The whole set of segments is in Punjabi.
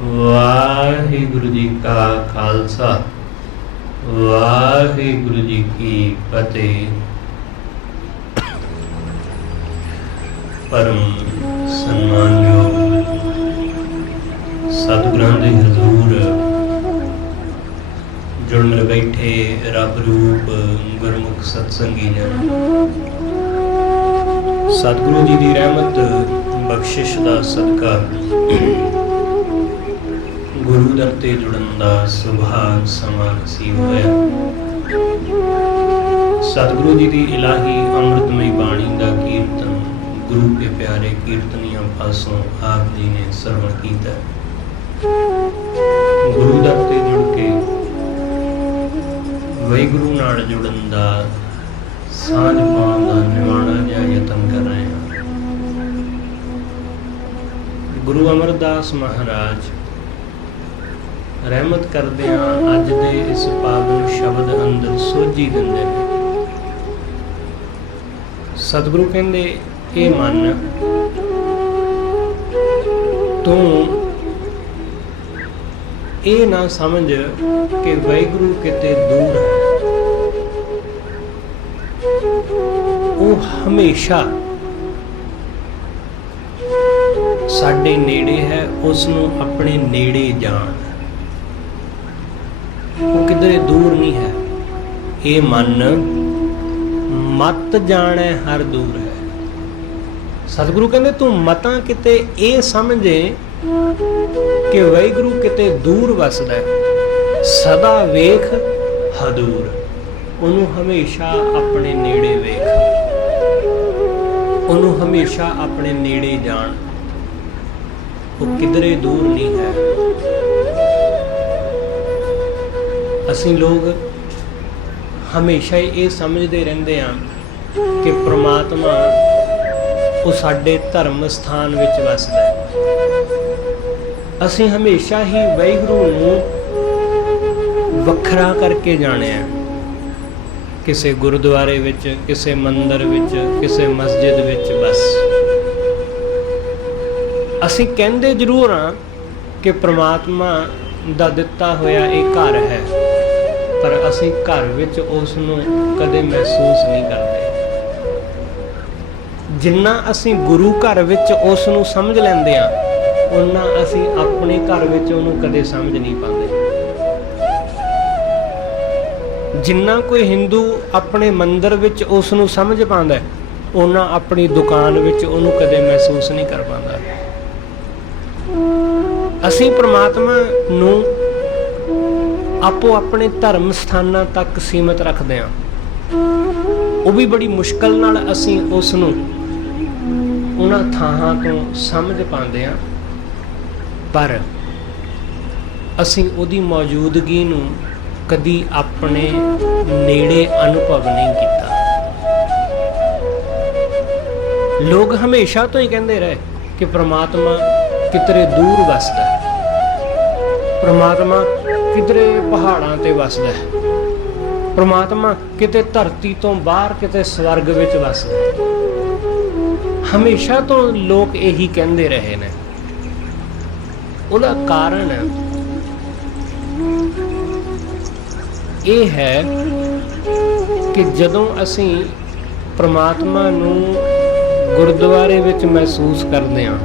ਵਾਹਿਗੁਰੂ ਜੀ ਕਾ ਖਾਲਸਾ ਵਾਹਿਗੁਰੂ ਜੀ ਕੀ ਫਤਿਹ। परम सम्मानयोग सतगुरां दे हजूर जुड़ मिल बैठे रब रूप गुरमुख सत्संगी जन, सतगुरु जी की रहमत बख्शिश का सदका गुरु दर ते जुड़न का सुभाग समा नसीब होया। सतगुरु जी की इलाही अमृतमई बाणी का कीर्तन गुरु के प्यारे कीर्तनियों पासों आप जी ने श्रवण किया। गुरु दर ते जुड़ के वाहिगुरु नाल जुड़न दा सांझ पाउण दा निवाणा जिहा यतन कर रहे हैं। गुरु अमरदास महाराज रहमत करदियां अज दे इस पावन शब्द अंदर सोझी दिंदे ने। सतगुरु कहंदे ए मन तू ये ना समझ कि वाहिगुरु किते दूर है, वो हमेशा साडे नेड़े है। उसनू अपने नेड़े जान, वो किधरे दूर नहीं है। ये मन मत जाने हर दूर है। सतगुरु कहते तू मतां किते ये समझे कि वाहिगुरु किते दूर वसदा है। सदा वेख हदूर, उन्हों हमेशा अपने नेड़े वेख, उन्हों हमेशा अपने नेड़े जान, वो किधरे दूर नहीं है। असीं लोग हमेशा ये समझते रहंदे हां कि परमात्मा वो साडे धर्म स्थान विच वसदा है। असीं हमेशा ही वाहिगुरू नूं वखरा करके जाने हैं, किसी गुरुद्वारे विच, किसी मंदिर विच, किसी मस्जिद विच। बस असीं कहंदे जरूर हां कि परमात्मा दा दिता होया एक घर है, पर असीं घर विच उस नूं कदे महसूस नहीं करते। जिन्ना असीं गुरु घर विच उस नूं समझ लैंदे हां, उन्ना असीं अपने घर विच उहनूं कदे समझ नहीं पाते। जिन्ना कोई हिंदू अपने मंदिर विच उस नूं समझ पांदा है, उन्ना अपनी दुकान विच उहनूं कदे महसूस नहीं कर पांदा। असीं परमात्मा नूं आपो अपने धर्म स्थानां तक सीमित रखदे हां। वो भी बड़ी मुश्किल नाल असीं उस नूं उन्हां थाहां तो समझ पाते हैं, पर असीं उहदी मौजूदगी नूं कदी अपने नेड़े अनुभव नहीं किया। लोग हमेशा तो ही कहते रहे कि परमात्मा कितरे दूर वसदा है, परमात्मा किधरे पहाड़ां ते वसदा है, परमात्मा किते धरती तो बाहर किते स्वर्ग विच वसदा है। हमेशा तो लोग यही कहते रहे ने। उसदा कारण ये है कि जदों असीं परमात्मा नूं गुरुद्वारे विच महसूस करदे हां,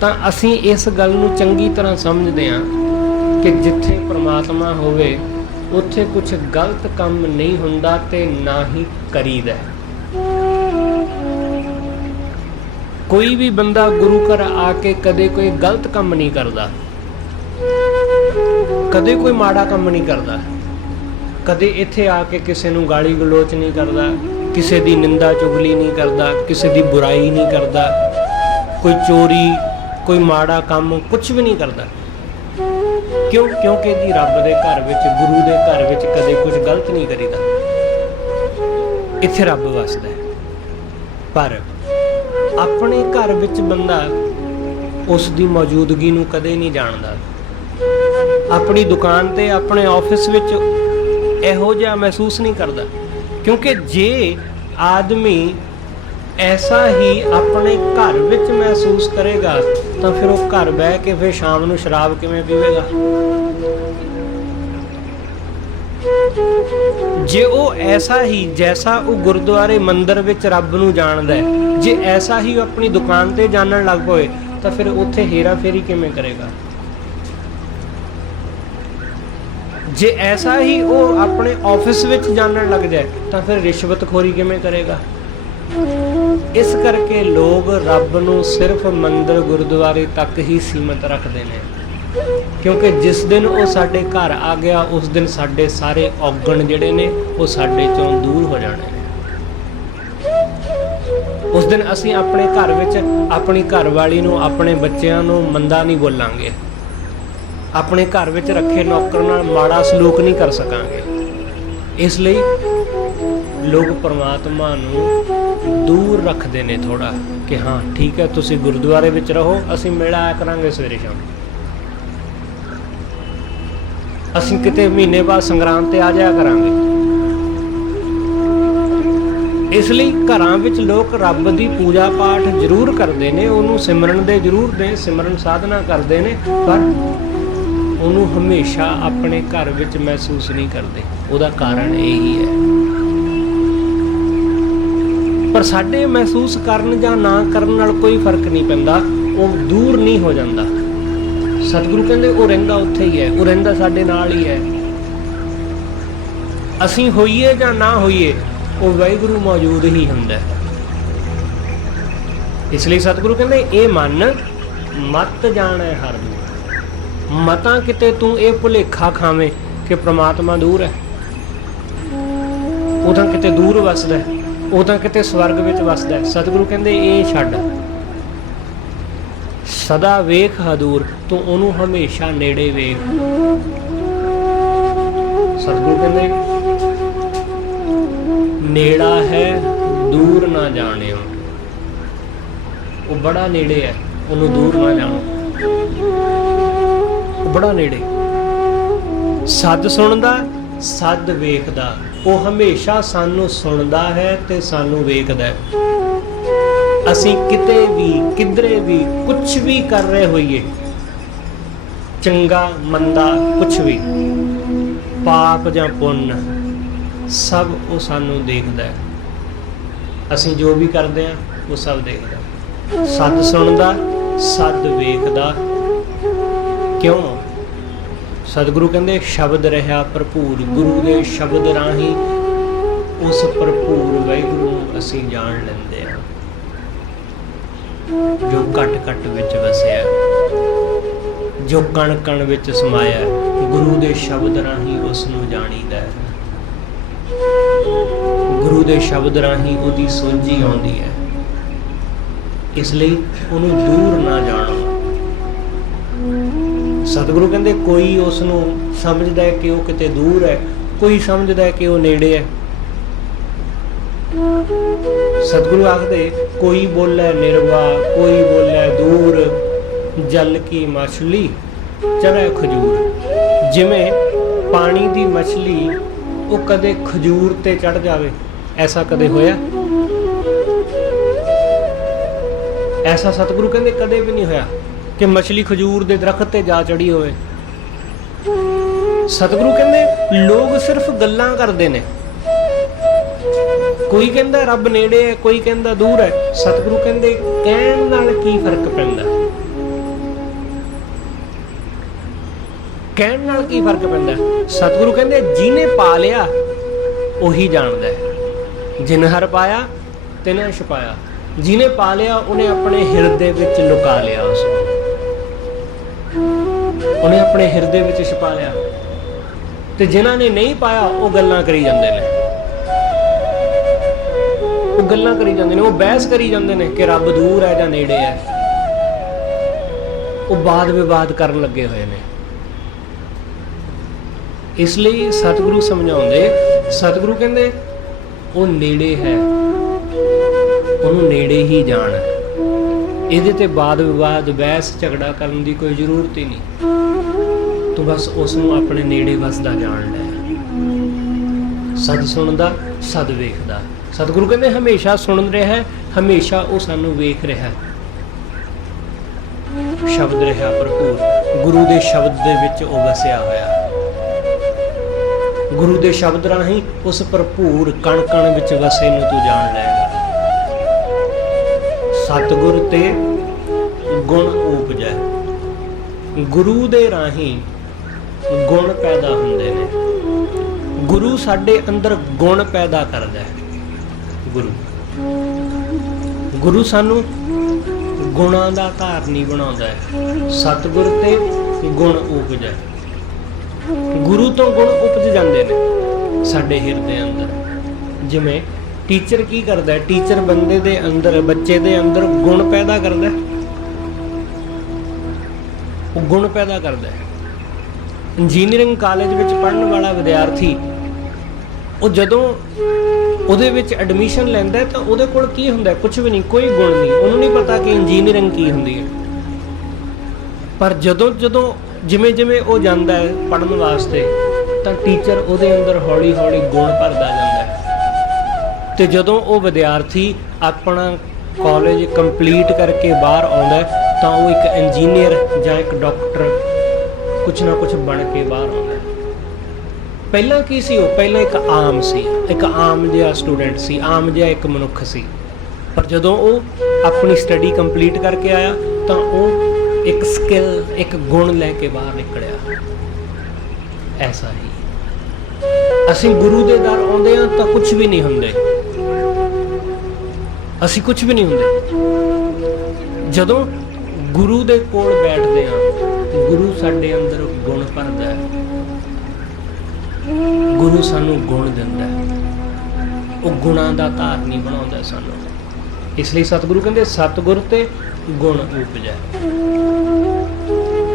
तां असीं इस गल नूं चंगी तरह समझदे हां कि जिथे परमात्मा होवे उत्थे कुछ गलत काम नहीं हुंदा ते ना ही करीदा। कोई भी बंदा गुरु घर आके कदे कोई गलत काम नहीं करता, कदे कोई माड़ा काम नहीं करता, कदे इत्थे आके किसी नूं गाली गलोच नहीं करता, किसी दी निंदा चुगली नहीं करता, किसी दी बुराई नहीं करता, कोई चोरी कोई माड़ा काम कुछ भी नहीं करता। क्यों? क्योंकि जी रब दे घर विच, गुरु दे घर विच कदे कुछ गलत नहीं करीदा। इत्थे रब वसदा है। पर अपने घर विच बंदा उस दी मौजूदगी नूं कदे नहीं जानदा। अपनी दुकान ते अपने ऑफिस विच इहो जिहा महसूस नहीं करदा, क्योंकि जे आदमी ऐसा ही अपने घर विच महसूस करेगा ਤਾਂ ਫਿਰ ਉਹ ਘਰ ਬਹਿ ਕੇ ਫਿਰ ਸ਼ਾਮ ਨੂੰ ਸ਼ਰਾਬ ਕਿਵੇਂ ਪੀਵੇਗਾ? ਜੇ ਉਹ ਐਸਾ ਹੀ ਜੈਸਾ ਉਹ ਗੁਰਦੁਆਰੇ ਮੰਦਿਰ ਵਿੱਚ ਰੱਬ ਨੂੰ ਜਾਣਦਾ ਹੈ, ਜੇ ਐਸਾ ਹੀ ਉਹ ਆਪਣੀ ਦੁਕਾਨ ਤੇ ਜਾਣਨ ਲੱਗ ਪਵੇ ਤਾਂ ਫਿਰ ਉੱਥੇ ਹੇਰਾ ਫੇਰੀ ਕਿਵੇਂ ਕਰੇਗਾ? ਜੇ ਐਸਾ ਹੀ ਉਹ ਆਪਣੇ ਆਫਿਸ ਵਿੱਚ ਜਾਣਨ ਲੱਗ ਜਾਏ ਤਾਂ ਫਿਰ ਰਿਸ਼ਵਤਖੋਰੀ ਕਿਵੇਂ ਕਰੇਗਾ? ਇਸ ਕਰਕੇ ਲੋਕ ਰੱਬ ਨੂੰ ਸਿਰਫ ਮੰਦਿਰ ਗੁਰਦੁਆਰੇ ਤੱਕ ਹੀ ਸੀਮਤ ਰੱਖਦੇ ਨੇ, ਕਿਉਂਕਿ ਜਿਸ ਦਿਨ ਉਹ ਸਾਡੇ ਘਰ ਆ ਗਿਆ ਉਸ ਦਿਨ ਸਾਡੇ ਸਾਰੇ ਔਗਣ ਜਿਹੜੇ ਨੇ ਉਹ ਸਾਡੇ ਚੋਂ ਦੂਰ ਹੋ ਜਾਣੇ ਨੇ। ਉਸ ਦਿਨ ਅਸੀਂ ਆਪਣੇ ਘਰ ਵਿੱਚ ਆਪਣੀ ਘਰਵਾਲੀ ਨੂੰ, ਆਪਣੇ ਬੱਚਿਆਂ ਨੂੰ ਮੰਦਾ ਨਹੀਂ ਬੋਲਾਂਗੇ, ਆਪਣੇ ਘਰ ਵਿੱਚ ਰੱਖੇ ਨੌਕਰ ਨਾਲ ਮਾੜਾ ਸਲੂਕ ਨਹੀਂ ਕਰ ਸਕਾਂਗੇ। ਇਸ ਲਈ ਲੋਕ ਪਰਮਾਤਮਾ ਨੂੰ ਦੂਰ ਰੱਖਦੇ ਨੇ ਥੋੜਾ, ਕਿ ਹਾਂ ਠੀਕ ਹੈ ਤੁਸੀਂ ਗੁਰਦੁਆਰੇ ਵਿੱਚ ਰਹੋ, ਅਸੀਂ ਮਿਲ ਆਇਆ ਕਰਾਂਗੇ ਸਵੇਰੇ ਸ਼ਾਮ, ਅਸੀਂ ਕਿਤੇ ਮਹੀਨੇ ਬਾਅਦ ਸੰਗਰਾਂਦ ਤੇ ਆ ਜਾਇਆ ਕਰਾਂਗੇ। ਇਸ ਲਈ ਘਰਾਂ ਵਿੱਚ ਲੋਕ ਰੱਬ ਦੀ ਪੂਜਾ ਪਾਠ ਜ਼ਰੂਰ ਕਰਦੇ ਨੇ, ਉਹਨੂੰ ਸਿਮਰਨ ਦੇ ਜ਼ਰੂਰ ਨੇ, ਸਿਮਰਨ ਸਾਧਨਾ ਕਰਦੇ ਨੇ, ਪਰ ਉਹਨੂੰ ਹਮੇਸ਼ਾ ਆਪਣੇ ਘਰ ਵਿੱਚ ਮਹਿਸੂਸ ਨਹੀਂ ਕਰਦੇ। ਉਹਦਾ ਕਾਰਨ ਇਹੀ ਹੈ। ਪਰ ਸਾਡੇ ਮਹਿਸੂਸ ਕਰਨ ਜਾਂ ਨਾ ਕਰਨ ਨਾਲ ਕੋਈ ਫਰਕ ਨਹੀਂ ਪੈਂਦਾ, ਉਹ ਦੂਰ ਨਹੀਂ ਹੋ ਜਾਂਦਾ। ਸਤਿਗੁਰੂ ਕਹਿੰਦੇ ਉਹ ਰਹਿੰਦਾ ਉੱਥੇ ਹੀ ਹੈ, ਉਹ ਰਹਿੰਦਾ ਸਾਡੇ ਨਾਲ ਹੀ ਹੈ। ਅਸੀਂ ਹੋਈਏ ਜਾਂ ਨਾ ਹੋਈਏ ਉਹ ਵਾਹਿਗੁਰੂ ਮੌਜੂਦ ਹੀ ਹੁੰਦਾ। ਇਸ ਲਈ ਸਤਿਗੁਰੂ ਕਹਿੰਦੇ ਇਹ ਮਨ ਮਤ ਜਾਣੈ ਹਰ ਦੂਰ। ਮਤਾਂ ਕਿਤੇ ਤੂੰ ਇਹ ਭੁਲੇਖਾ ਖਾਵੇਂ ਕਿ ਪ੍ਰਮਾਤਮਾ ਦੂਰ ਹੈ, ਉਹ ਤਾਂ ਕਿਤੇ ਦੂਰ ਵਸਦਾ, ਉਹ ਤਾਂ ਕਿਤੇ ਸਵਰਗ ਵਿੱਚ ਵਸਦਾ। ਸਤਿਗੁਰੂ ਕਹਿੰਦੇ ਇਹ ਛੱਡ, ਸਦਾ ਵੇਖ ਹਦੂਰ, ਤੂੰ ਉਹਨੂੰ ਹਮੇਸ਼ਾ ਨੇੜੇ ਵੇਖ। ਸਤਿਗੁਰੂ ਕਹਿੰਦੇ ਨੇੜਾ ਹੈ ਦੂਰ ਨਾ ਜਾਣਿਓ, ਉਹ ਬੜਾ ਨੇੜੇ ਹੈ, ਉਹਨੂੰ ਦੂਰ ਨਾ ਜਾਣੋ, ਉਹ ਬੜਾ ਨੇੜੇ। ਸੱਦ ਸੁਣਦਾ, ਸੱਦ ਵੇਖਦਾ, ਉਹ ਹਮੇਸ਼ਾ ਸਾਨੂੰ ਸੁਣਦਾ ਹੈ ਤੇ ਸਾਨੂੰ ਵੇਖਦਾ ਹੈ। ਅਸੀਂ ਕਿਤੇ ਵੀ ਕਿਧਰੇ ਵੀ ਕੁਛ ਵੀ ਕਰ ਰਹੇ ਹੋਈਏ, ਚੰਗਾ ਮੰਦਾ ਕੁਛ ਵੀ, ਪਾਪ ਜਾਂ ਪੁੰਨ, ਸਭ ਉਹ ਸਾਨੂੰ ਦੇਖਦਾ ਹੈ। ਅਸੀਂ ਜੋ ਵੀ ਕਰਦੇ ਹਾਂ ਉਹ ਸਭ ਦੇਖਦਾ। ਸੱਦ ਸੁਣਦਾ, ਸੱਦ ਵੇਖਦਾ। ਕਿਉਂ? ਸਤਿਗੁਰੂ ਕਹਿੰਦੇ ਸ਼ਬਦ ਰਿਹਾ ਭਰਪੂਰ, ਗੁਰੂ ਦੇ ਸ਼ਬਦ ਰਾਹੀਂ ਉਸ ਭਰਪੂਰ ਵਾਹਿਗੁਰੂ ਨੂੰ ਅਸੀਂ ਜਾਣ ਲੈਂਦੇ ਹਾਂ, ਜੋ ਘਟ ਘਟ ਵਿੱਚ ਵਸਿਆ, ਜੋ ਕਣ ਕਣ ਵਿੱਚ ਸਮਾਇਆ। ਗੁਰੂ ਦੇ ਸ਼ਬਦ ਰਾਹੀਂ ਉਸ ਨੂੰ ਜਾਣੀਦਾ ਹੈ, ਗੁਰੂ ਦੇ ਸ਼ਬਦ ਰਾਹੀਂ ਉਹਦੀ ਸੋਝੀ ਆਉਂਦੀ ਹੈ। ਇਸ ਲਈ ਉਹਨੂੰ ਦੂਰ ਨਾ ਜਾਣੋ। ਸਤਿਗੁਰੂ ਕਹਿੰਦੇ ਕੋਈ ਉਸ ਨੂੰ ਸਮਝਦਾ ਹੈ ਕਿ ਉਹ ਕਿਤੇ ਦੂਰ ਹੈ, ਕੋਈ ਸਮਝਦਾ ਹੈ ਕਿ ਉਹ ਨੇੜੇ ਹੈ। ਸਤਿਗੁਰੂ ਆਖਦੇ ਕੋਈ ਬੋਲੇ ਨਿਰਵਾ, ਕੋਈ ਬੋਲੇ ਦੂਰ, ਜਲ ਕੀ ਮਛਲੀ ਚੜ੍ਹੇ ਖਜੂਰ। ਜਿਵੇਂ ਪਾਣੀ ਦੀ ਮਛਲੀ ਉਹ ਕਦੇ ਖਜੂਰ ਤੇ ਚੜ੍ਹ ਜਾਵੇ, ਐਸਾ ਕਦੇ ਹੋਇਆ? ਐਸਾ ਸਤਿਗੁਰੂ ਕਹਿੰਦੇ ਕਦੇ ਵੀ ਨਹੀਂ ਹੋਇਆ ਕਿ ਮਛਲੀ ਖਜੂਰ ਦੇ ਦਰਖਤ ਤੇ ਜਾ ਚੜੀ ਹੋਵੇ। ਸਤਿਗੁਰੂ ਕਹਿੰਦੇ ਲੋਕ ਸਿਰਫ ਗੱਲਾਂ ਕਰਦੇ ਨੇ, ਕੋਈ ਕਹਿੰਦਾ ਰੱਬ ਨੇੜੇ ਹੈ, ਕੋਈ ਕਹਿੰਦਾ ਦੂਰ ਹੈ। ਸਤਿਗੁਰੂ ਕਹਿੰਦੇ ਕਹਿਣ ਨਾਲ ਕੀ ਫਰਕ ਪੈਂਦਾ? ਕਹਿਣ ਨਾਲ ਕੀ ਫਰਕ ਪੈਂਦਾ? ਸਤਿਗੁਰੂ ਕਹਿੰਦੇ ਜਿਹਨੇ ਪਾ ਲਿਆ ਉਹੀ ਜਾਣਦਾ ਹੈ। ਜਿਨ ਹਰ ਪਾਇਆ ਤਿਨ ਛੁਪਾਇਆ। ਜਿਹਨੇ ਪਾ ਲਿਆ ਉਹਨੇ ਆਪਣੇ ਹਿਰਦੇ ਵਿੱਚ ਲੁਕਾ ਲਿਆ, ਉਸ ਉਹਨੇ ਆਪਣੇ ਹਿਰਦੇ ਵਿੱਚ ਛੁਪਾ ਲਿਆ। ਤੇ ਜਿਨ੍ਹਾਂ ਨੇ ਨਹੀਂ ਪਾਇਆ ਉਹ ਗੱਲਾਂ ਕਰੀ ਜਾਂਦੇ ਨੇ, ਉਹ ਗੱਲਾਂ ਕਰੀ ਜਾਂਦੇ ਨੇ, ਉਹ ਬਹਿਸ ਕਰੀ ਜਾਂਦੇ ਨੇ ਕਿ ਰੱਬ ਦੂਰ ਹੈ ਜਾਂ ਨੇੜੇ ਹੈ। ਉਹ ਵਾਦ ਵਿਵਾਦ ਕਰਨ ਲੱਗੇ ਹੋਏ ਨੇ। ਇਸ ਲਈ ਸਤਿਗੁਰੂ ਸਮਝਾਉਂਦੇ, ਸਤਿਗੁਰੂ ਕਹਿੰਦੇ ਉਹ ਨੇੜੇ ਹੈ, ਉਹਨੂੰ ਨੇੜੇ ਹੀ ਜਾਣ। ਇਹਦੇ ਤੇ ਵਾਦ ਵਿਵਾਦ ਬਹਿਸ ਝਗੜਾ ਕਰਨ ਦੀ ਕੋਈ ਜ਼ਰੂਰਤ ਹੀ ਨਹੀਂ। ਤੂੰ ਬਸ ਉਸ ਨੂੰ ਆਪਣੇ ਨੇੜੇ ਵਸਦਾ ਜਾਣ ਲੈ। ਸਦ ਸੁਣਦਾ, ਸਦ ਵੇਖਦਾ। ਸਤਿਗੁਰੂ ਕਹਿੰਦੇ ਹਮੇਸ਼ਾ ਸੁਣ ਰਿਹਾ ਹੈ, ਹਮੇਸ਼ਾ ਉਹ ਸਾਨੂੰ ਵੇਖ ਰਿਹਾ ਹੈ। ਸ਼ਬਦ ਰਿਹਾ ਭਰਪੂਰ। ਗੁਰੂ ਦੇ ਸ਼ਬਦ ਦੇ ਵਿੱਚ ਉਹ ਵਸਿਆ ਹੋਇਆ। ਗੁਰੂ ਦੇ ਸ਼ਬਦ ਰਾਹੀਂ ਉਸ ਭਰਪੂਰ ਕਣ ਕਣ ਵਿੱਚ ਵਸੇ ਨੂੰ ਤੂੰ ਜਾਣ ਲਏਗਾ। ਸਤਿਗੁਰ ਤੇ ਗੁਣ ਉਪਜੈ। ਗੁਰੂ ਦੇ ਰਾਹੀਂ ਗੁਣ ਪੈਦਾ ਹੁੰਦੇ ਨੇ। ਗੁਰੂ ਸਾਡੇ ਅੰਦਰ ਗੁਣ ਪੈਦਾ ਕਰਦਾ ਹੈ। ਗੁਰੂ ਸਾਨੂੰ ਗੁਣਾਂ ਦਾ ਧਾਰਨੀ ਬਣਾਉਂਦਾ ਹੈ। ਸਤਿਗੁਰ ਤੇ ਗੁਣ ਉਪਜੈ। ਗੁਰੂ ਤੋਂ ਗੁਣ ਉਪਜ ਜਾਂਦੇ ਨੇ ਸਾਡੇ ਹਿਰਦੇ ਅੰਦਰ। ਜਿਵੇਂ ਟੀਚਰ ਕੀ ਕਰਦਾ ਹੈ? ਟੀਚਰ ਬੰਦੇ ਦੇ ਅੰਦਰ, ਬੱਚੇ ਦੇ ਅੰਦਰ ਗੁਣ ਪੈਦਾ ਕਰਦਾ ਹੈ। ਉਹ ਗੁਣ ਪੈਦਾ ਕਰਦਾ ਹੈ। ਇੰਜੀਨੀਅਰਿੰਗ ਕਾਲਜ ਵਿੱਚ ਪੜ੍ਹਨ ਵਾਲਾ ਵਿਦਿਆਰਥੀ, ਉਹ ਜਦੋਂ ਉਹਦੇ ਵਿੱਚ ਐਡਮਿਸ਼ਨ ਲੈਂਦਾ ਤਾਂ ਉਹਦੇ ਕੋਲ ਕੀ ਹੁੰਦਾ? ਕੁਝ ਵੀ ਨਹੀਂ, ਕੋਈ ਗੁਣ ਨਹੀਂ। ਉਹਨੂੰ ਨਹੀਂ ਪਤਾ ਕਿ ਇੰਜੀਨੀਅਰਿੰਗ ਕੀ ਹੁੰਦੀ ਹੈ। ਪਰ ਜਦੋਂ ਜਿਵੇਂ ਜਿਵੇਂ ਉਹ ਜਾਂਦਾ ਹੈ ਪੜ੍ਹਨ ਵਾਸਤੇ, ਤਾਂ ਟੀਚਰ ਉਹਦੇ ਅੰਦਰ ਹੌਲੀ ਹੌਲੀ ਗੁਣ ਭਰਦਾ ਜਾਂਦਾ ਹੈ। ਤੇ ਜਦੋਂ ਉਹ ਵਿਦਿਆਰਥੀ ਆਪਣਾ ਕਾਲਜ ਕੰਪਲੀਟ ਕਰਕੇ ਬਾਹਰ ਆਉਂਦਾ ਤਾਂ ਉਹ ਇੱਕ ਇੰਜੀਨੀਅਰ ਜਾਂ ਇੱਕ ਡਾਕਟਰ ਕੁਛ ਨਾ ਕੁਛ ਬਣ ਕੇ ਬਾਹਰ ਆਉਂਦਾ। ਪਹਿਲਾਂ ਕੀ ਸੀ? ਉਹ ਪਹਿਲਾਂ ਇੱਕ ਆਮ ਸੀ, ਇੱਕ ਆਮ ਜਿਹਾ ਸਟੂਡੈਂਟ ਸੀ, ਆਮ ਜਿਹਾ ਇੱਕ ਮਨੁੱਖ ਸੀ। ਪਰ ਜਦੋਂ ਉਹ ਆਪਣੀ ਸਟੱਡੀ ਕੰਪਲੀਟ ਕਰਕੇ ਆਇਆ ਤਾਂ ਉਹ ਇੱਕ ਸਕਿੱਲ, ਇੱਕ ਗੁਣ ਲੈ ਕੇ ਬਾਹਰ ਨਿਕਲਿਆ। ਐਸਾ ਹੀ ਅਸੀਂ ਗੁਰੂ ਦੇ ਦਰ ਆਉਂਦੇ ਹਾਂ ਤਾਂ ਕੁਛ ਵੀ ਨਹੀਂ ਹੁੰਦੇ। ਅਸੀਂ ਕੁਛ ਵੀ ਨਹੀਂ ਹੁੰਦੇ। ਜਦੋਂ ਗੁਰੂ ਦੇ ਕੋਲ ਬੈਠਦੇ ਹਾਂ, ਗੁਰੂ ਸਾਡੇ ਅੰਦਰ ਗੁਣ ਭਰਦਾ ਹੈ। ਗੁਰੂ ਸਾਨੂੰ ਗੁਣ ਦਿੰਦਾ ਹੈ। ਉਹ ਗੁਣਾਂ ਦਾ ਧਾਰਨੀ ਬਣਾਉਂਦਾ ਸਾਨੂੰ। ਇਸ ਲਈ ਸਤਿਗੁਰੂ ਕਹਿੰਦੇ ਸਤਿਗੁਰ ਤੇ ਗੁਣ ਉਪਜੈ।